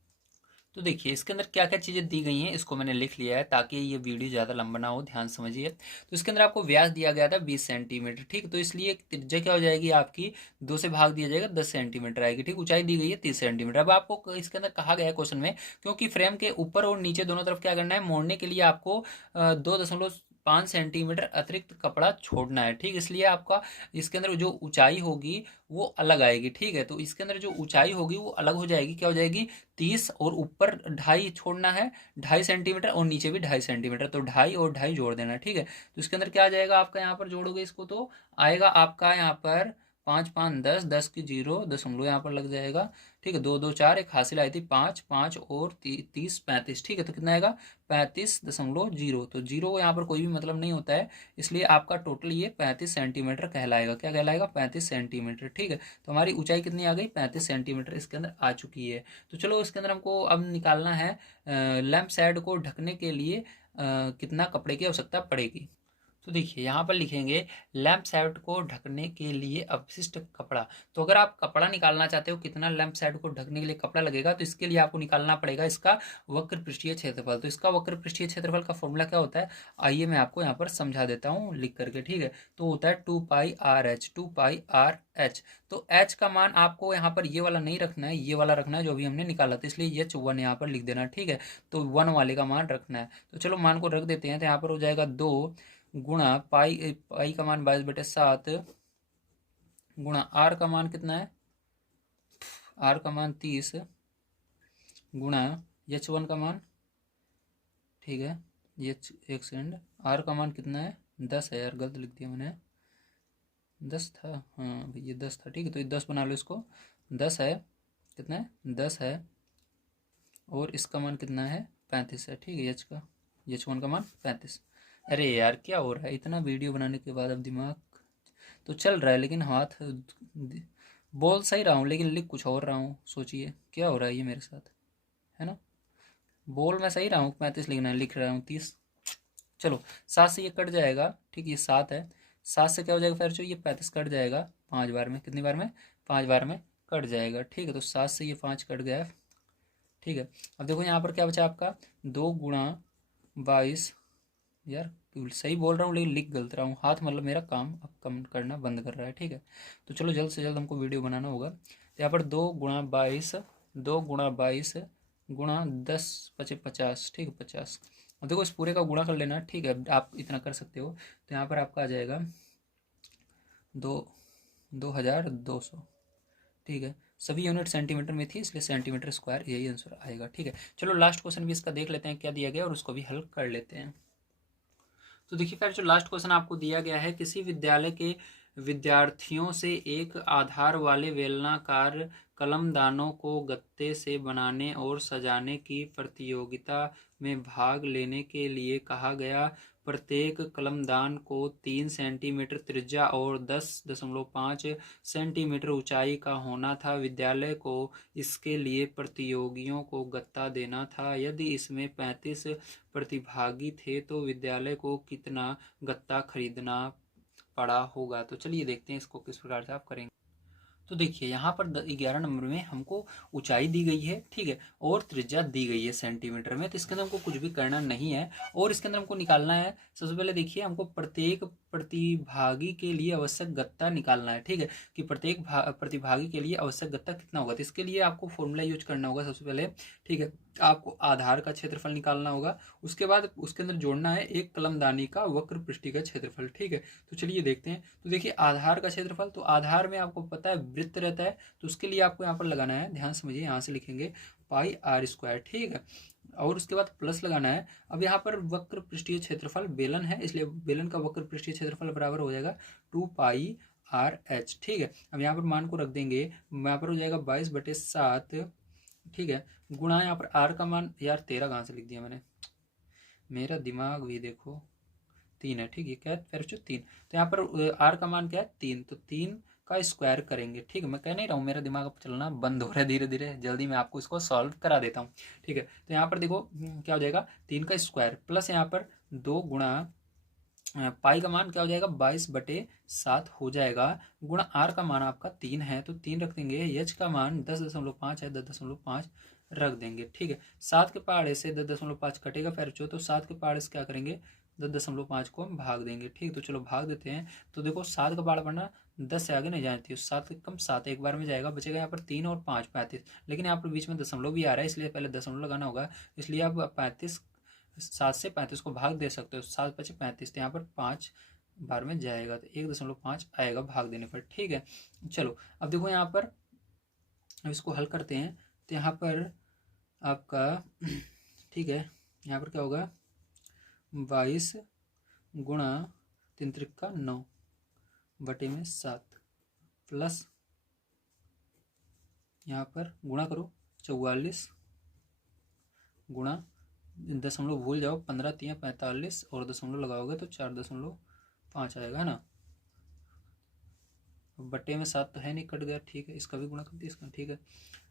तो देखिए इसके अंदर क्या क्या चीज़ें दी गई हैं, इसको मैंने लिख लिया है ताकि ये वीडियो ज़्यादा लंबा ना हो, ध्यान समझिए। तो इसके अंदर आपको व्यास दिया गया था 20 सेंटीमीटर, ठीक। तो इसलिए त्रिज्या क्या हो जाएगी आपकी, 2 से भाग दिया जाएगा, 10 सेंटीमीटर आएगी, ठीक। ऊंचाई दी गई है 30 सेंटीमीटर। अब आपको इसके अंदर कहा गया है क्वेश्चन में, क्योंकि फ्रेम के ऊपर और नीचे दोनों तरफ क्या करना है, मोड़ने के लिए आपको 2.5 सेंटीमीटर अतिरिक्त कपड़ा छोड़ना है, ठीक। इसलिए आपका इसके अंदर जो ऊंचाई होगी वो अलग आएगी, ठीक है। तो इसके अंदर जो ऊंचाई होगी वो अलग हो जाएगी, क्या हो जाएगी, 30, और ऊपर 2.5 छोड़ना है, 2.5 सेंटीमीटर, और नीचे भी 2.5 सेंटीमीटर, तो 2.5 और 2.5 जोड़ देना, ठीक है। तो इसके अंदर क्या आ जाएगा आपका, यहाँ पर जोड़ोगे इसको तो आएगा आपका यहाँ पर 5 5 10, 10 की 0 दशमलव यहाँ पर लग जाएगा, ठीक है। 2 2 4, एक हासिल आई थी 5 5 और 30 35, ठीक है। तो कितना आएगा 35.0, तो जीरो यहाँ पर कोई भी मतलब नहीं होता है, इसलिए आपका टोटल ये 35 सेंटीमीटर कहलाएगा, क्या कहलाएगा, 35 सेंटीमीटर, ठीक है। तो हमारी ऊंचाई कितनी आ गई, 35 सेंटीमीटर इसके अंदर आ चुकी है। तो चलो इसके अंदर हमको अब निकालना है लैंप शेड को ढकने के लिए कितना कपड़े की आवश्यकता पड़ेगी। तो देखिए यहाँ पर लिखेंगे लैंप शेड को ढकने के लिए अवशिष्ट कपड़ा। तो अगर आप कपड़ा निकालना चाहते हो कितना लैंप शेड को ढकने के लिए कपड़ा लगेगा, तो इसके लिए आपको निकालना पड़ेगा इसका वक्र पृष्ठीय क्षेत्रफल। तो इसका वक्र पृष्ठीय क्षेत्रफल का फॉर्मूला क्या होता है, आइए मैं आपको यहाँ पर समझा देता हूँ लिख करके, ठीक है। तो होता है 2πRh, 2πRh। तो h का मान आपको यहाँ पर ये वाला नहीं रखना है, ये वाला रखना है जो अभी हमने निकाला था, इसलिए H1 यहाँ पर लिख देना, ठीक है। तो 1 वाले का मान रखना है। तो चलो मान को रख देते हैं, तो यहाँ पर हो जाएगा 2 गुणा पाई का मान 22/7 गुणा आर का मान कितना है, आर का मान 30 गुणा H1 का मान, ठीक है, ये एक सेकंड, आर का मान कितना है 10 है, यार गलत लिख दिया मैंने, 10 था, हाँ ये 10 था, ठीक है। तो ये 10 बना लो इसको, 10 है, कितना है 10 है, और इसका मान कितना है 35 है, ठीक है। एच का H1 का मान 35। अरे यार क्या हो रहा है, इतना वीडियो बनाने के बाद अब दिमाग तो चल रहा है लेकिन हाथ, बोल सही रहा हूँ लेकिन लिख कुछ और रहा हूँ, सोचिए क्या हो रहा है ये मेरे साथ, है ना। बोल मैं सही रहा हूँ, 35 लिखना है, लिख रहा हूँ 30। चलो 7 से ये कट जाएगा, ठीक, ये 7 है। 7 से क्या हो जाएगा फिर जो ये 35 कट जाएगा 5 बार में, कितनी बार में, 5 बार में कट जाएगा, ठीक है। तो 7 से ये 5 कट गया, ठीक है। अब देखो यहाँ पर क्या बचा आपका, 2 गुणा 22, यार सही बोल रहा हूँ लेकिन लिख गलत रहा हूँ, हाथ मतलब मेरा काम अब कम करना बंद कर रहा है, ठीक है। तो चलो जल्द से जल्द हमको वीडियो बनाना होगा। तो यहाँ पर 2 गुणा 22, 2 गुणा 22 गुणा 10 × 50, ठीक है, 50। अब देखो इस पूरे का गुणा कर लेना, ठीक है, आप इतना कर सकते हो। तो यहाँ पर आपका आ जाएगा 2200, ठीक है। सभी यूनिट सेंटीमीटर में थी इसलिए सेंटीमीटर स्क्वायर यही आंसर आएगा, ठीक है। चलो लास्ट क्वेश्चन भी इसका देख लेते हैं क्या दिया गया और उसको भी हल कर लेते हैं। तो देखिए फिर जो लास्ट क्वेश्चन आपको दिया गया है, किसी विद्यालय के विद्यार्थियों से एक आधार वाले बेलनाकार कलमदानों को गत्ते से बनाने और सजाने की प्रतियोगिता में भाग लेने के लिए कहा गया। प्रत्येक कलमदान को 3 सेंटीमीटर त्रिज्या और 10.5 सेंटीमीटर ऊंचाई का होना था। विद्यालय को इसके लिए प्रतियोगियों को गत्ता देना था। यदि इसमें 35 प्रतिभागी थे तो विद्यालय को कितना गत्ता खरीदना पड़ा होगा। तो चलिए देखते हैं इसको किस प्रकार से आप करेंगे। तो देखिए यहाँ पर 11 नंबर में हमको ऊंचाई दी गई है, ठीक है, और त्रिज्या दी गई है सेंटीमीटर में। तो इसके अंदर हमको कुछ भी करना नहीं है और इसके अंदर हमको निकालना है। सबसे पहले देखिए हमको प्रत्येक प्रतिभागी के लिए आवश्यक गत्ता निकालना है, ठीक है, कि प्रत्येक प्रतिभागी के लिए आवश्यक गत्ता कितना होगा। तो इसके लिए आपको फॉर्मूला यूज करना होगा सबसे पहले, ठीक है। आपको आधार का क्षेत्रफल निकालना होगा, उसके बाद उसके अंदर जोड़ना है एक कलमदानी का वक्र पृष्ठी का क्षेत्रफल, ठीक है। तो चलिए देखते हैं। तो देखिए आधार का क्षेत्रफल, तो आधार में आपको पता है वृत्त रहता है, तो उसके लिए आपको यहाँ पर लगाना है, ध्यान समझिए, यहाँ से लिखेंगे πr², ठीक है, और उसके बाद प्लस लगाना है। अब यहाँ पर वक्र पृष्ठीय क्षेत्रफल बेलन है, इसलिए बेलन का वक्र पृष्ठीय क्षेत्रफल बराबर हो जाएगा 2πrh, ठीक है। अब यहाँ पर मान को रख देंगे, यहाँ पर हो जाएगा 22/7, ठीक है, गुणा यहाँ पर आर का मान, यार 13 कहाँ से लिख दिया मैंने, मेरा दिमाग भी देखो, 3 है, ठीक है, क्या फिर 3। तो यहाँ पर आर का मान क्या है 3, तो 3 का स्क्वायर करेंगे, ठीक है। मैं कह नहीं रहा हूँ मेरा दिमाग अब चलना बंद हो रहा है धीरे धीरे, जल्दी मैं आपको इसको सॉल्व करा देता हूँ, ठीक है। तो यहाँ पर देखो क्या हो जाएगा, 3 का स्क्वायर प्लस यहाँ पर 2 गुणा पाई का मान क्या हो जाएगा 22/7 हो जाएगा, गुणा आर का मान आपका 3 है तो 3 रख देंगे, एच का मान 10.5 है, 10.5 रख देंगे, ठीक है। 7 के पहाड़े से 10.5 कटेगा फिर जो, तो 7 के पहाड़े से क्या करेंगे 10.5 को हम भाग देंगे, ठीक। तो चलो भाग देते हैं। तो देखो 7 का पहाड़ पढ़ना 10 से आगे नहीं जाती है, 7 से कम 7 एक बार में जाएगा, बचेगा यहाँ पर 3 और 5 35, लेकिन यहाँ पर बीच में दशमलव भी आ रहा है इसलिए पहले दशमलव लगाना होगा, इसलिए आप 35 7 से 35 को भाग दे सकते हो, 7 5 35, तो यहाँ पर 5 बार में जाएगा तो 1.5 आएगा भाग देने पर, ठीक है। चलो अब देखो यहाँ पर अब इसको हल करते हैं। तो यहाँ पर आपका ठीक है, यहाँ पर क्या होगा 22 गुणा 3×9/7 प्लस यहाँ पर गुणा करो 44 गुणा दशमलव भूल जाओ, 15×3=45 और दशमलव लगाओगे तो 4.5 आएगा, है ना। बट्टे में 7 तो है नहीं, कट गया, ठीक है, इसका भी गुणा कर दिया इसका, ठीक है।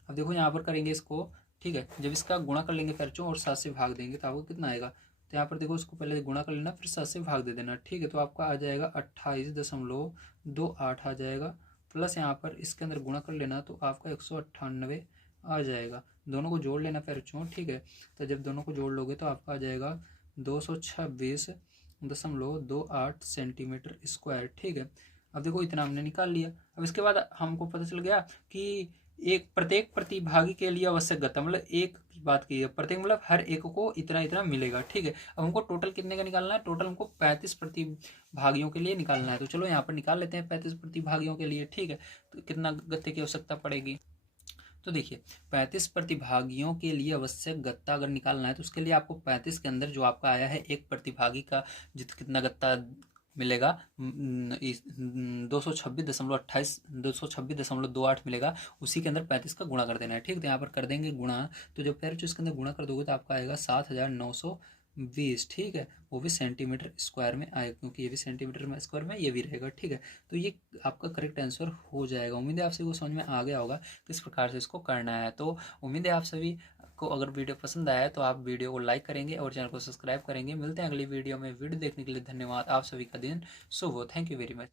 अब देखो यहाँ पर करेंगे इसको, ठीक है, जब इसका गुणा कर लेंगे खर्चों और 7 से भाग देंगे तो आपको कितना आएगा। तो यहाँ पर देखो इसको पहले गुणा कर लेना फिर 7 से भाग दे देना, ठीक है। तो आपका आ जाएगा 28.28 आ जाएगा, प्लस यहाँ पर इसके अंदर गुणा कर लेना तो आपका 198 आ जाएगा। दोनों को जोड़ लेना फिर चो, ठीक है। तो जब दोनों को जोड़ लोगे तो आपका आ जाएगा 226.28 सेंटीमीटर स्क्वायर, ठीक है। अब देखो इतना हमने निकाल लिया। अब इसके बाद हमको पता चल गया कि एक प्रत्येक प्रतिभागी के लिए आवश्यक गत्ता, मतलब एक की बात की है, प्रत्येक मतलब हर एक को इतना इतना मिलेगा, ठीक है। अब हमको टोटल कितने का निकालना है, टोटल हमको 35 प्रतिभागियों के लिए निकालना है। तो चलो यहाँ पर निकाल लेते हैं 35 प्रतिभागियों के लिए, ठीक है। तो कितना गत्ते की आवश्यकता पड़ेगी, तो देखिए 35 प्रतिभागियों के लिए आवश्यक गत्ता अगर निकालना है तो उसके लिए आपको 35 के अंदर जो आपका आया है एक प्रतिभागी का कितना गत्ता मिलेगा 226.28 मिलेगा, उसी के अंदर 35 का गुणा कर देना है, ठीक। तो यहाँ पर कर देंगे गुणा, तो जब फिर जो इसके अंदर गुणा कर दोगे तो आपका आएगा 7,920, ठीक है, वो भी सेंटीमीटर स्क्वायर में आएगा क्योंकि ये भी सेंटीमीटर में स्क्वायर में ये भी रहेगा, ठीक है। तो ये आपका करेक्ट आंसर हो जाएगा। उम्मीद है आप सभी को समझ में आ गया होगा किस प्रकार से इसको करना है। तो उम्मीद है आप सभी को आपको अगर वीडियो पसंद आया है तो आप वीडियो को लाइक करेंगे और चैनल को सब्सक्राइब करेंगे। मिलते हैं अगली वीडियो में। वीडियो देखने के लिए धन्यवाद। आप सभी का दिन शुभ हो। Thank you very much.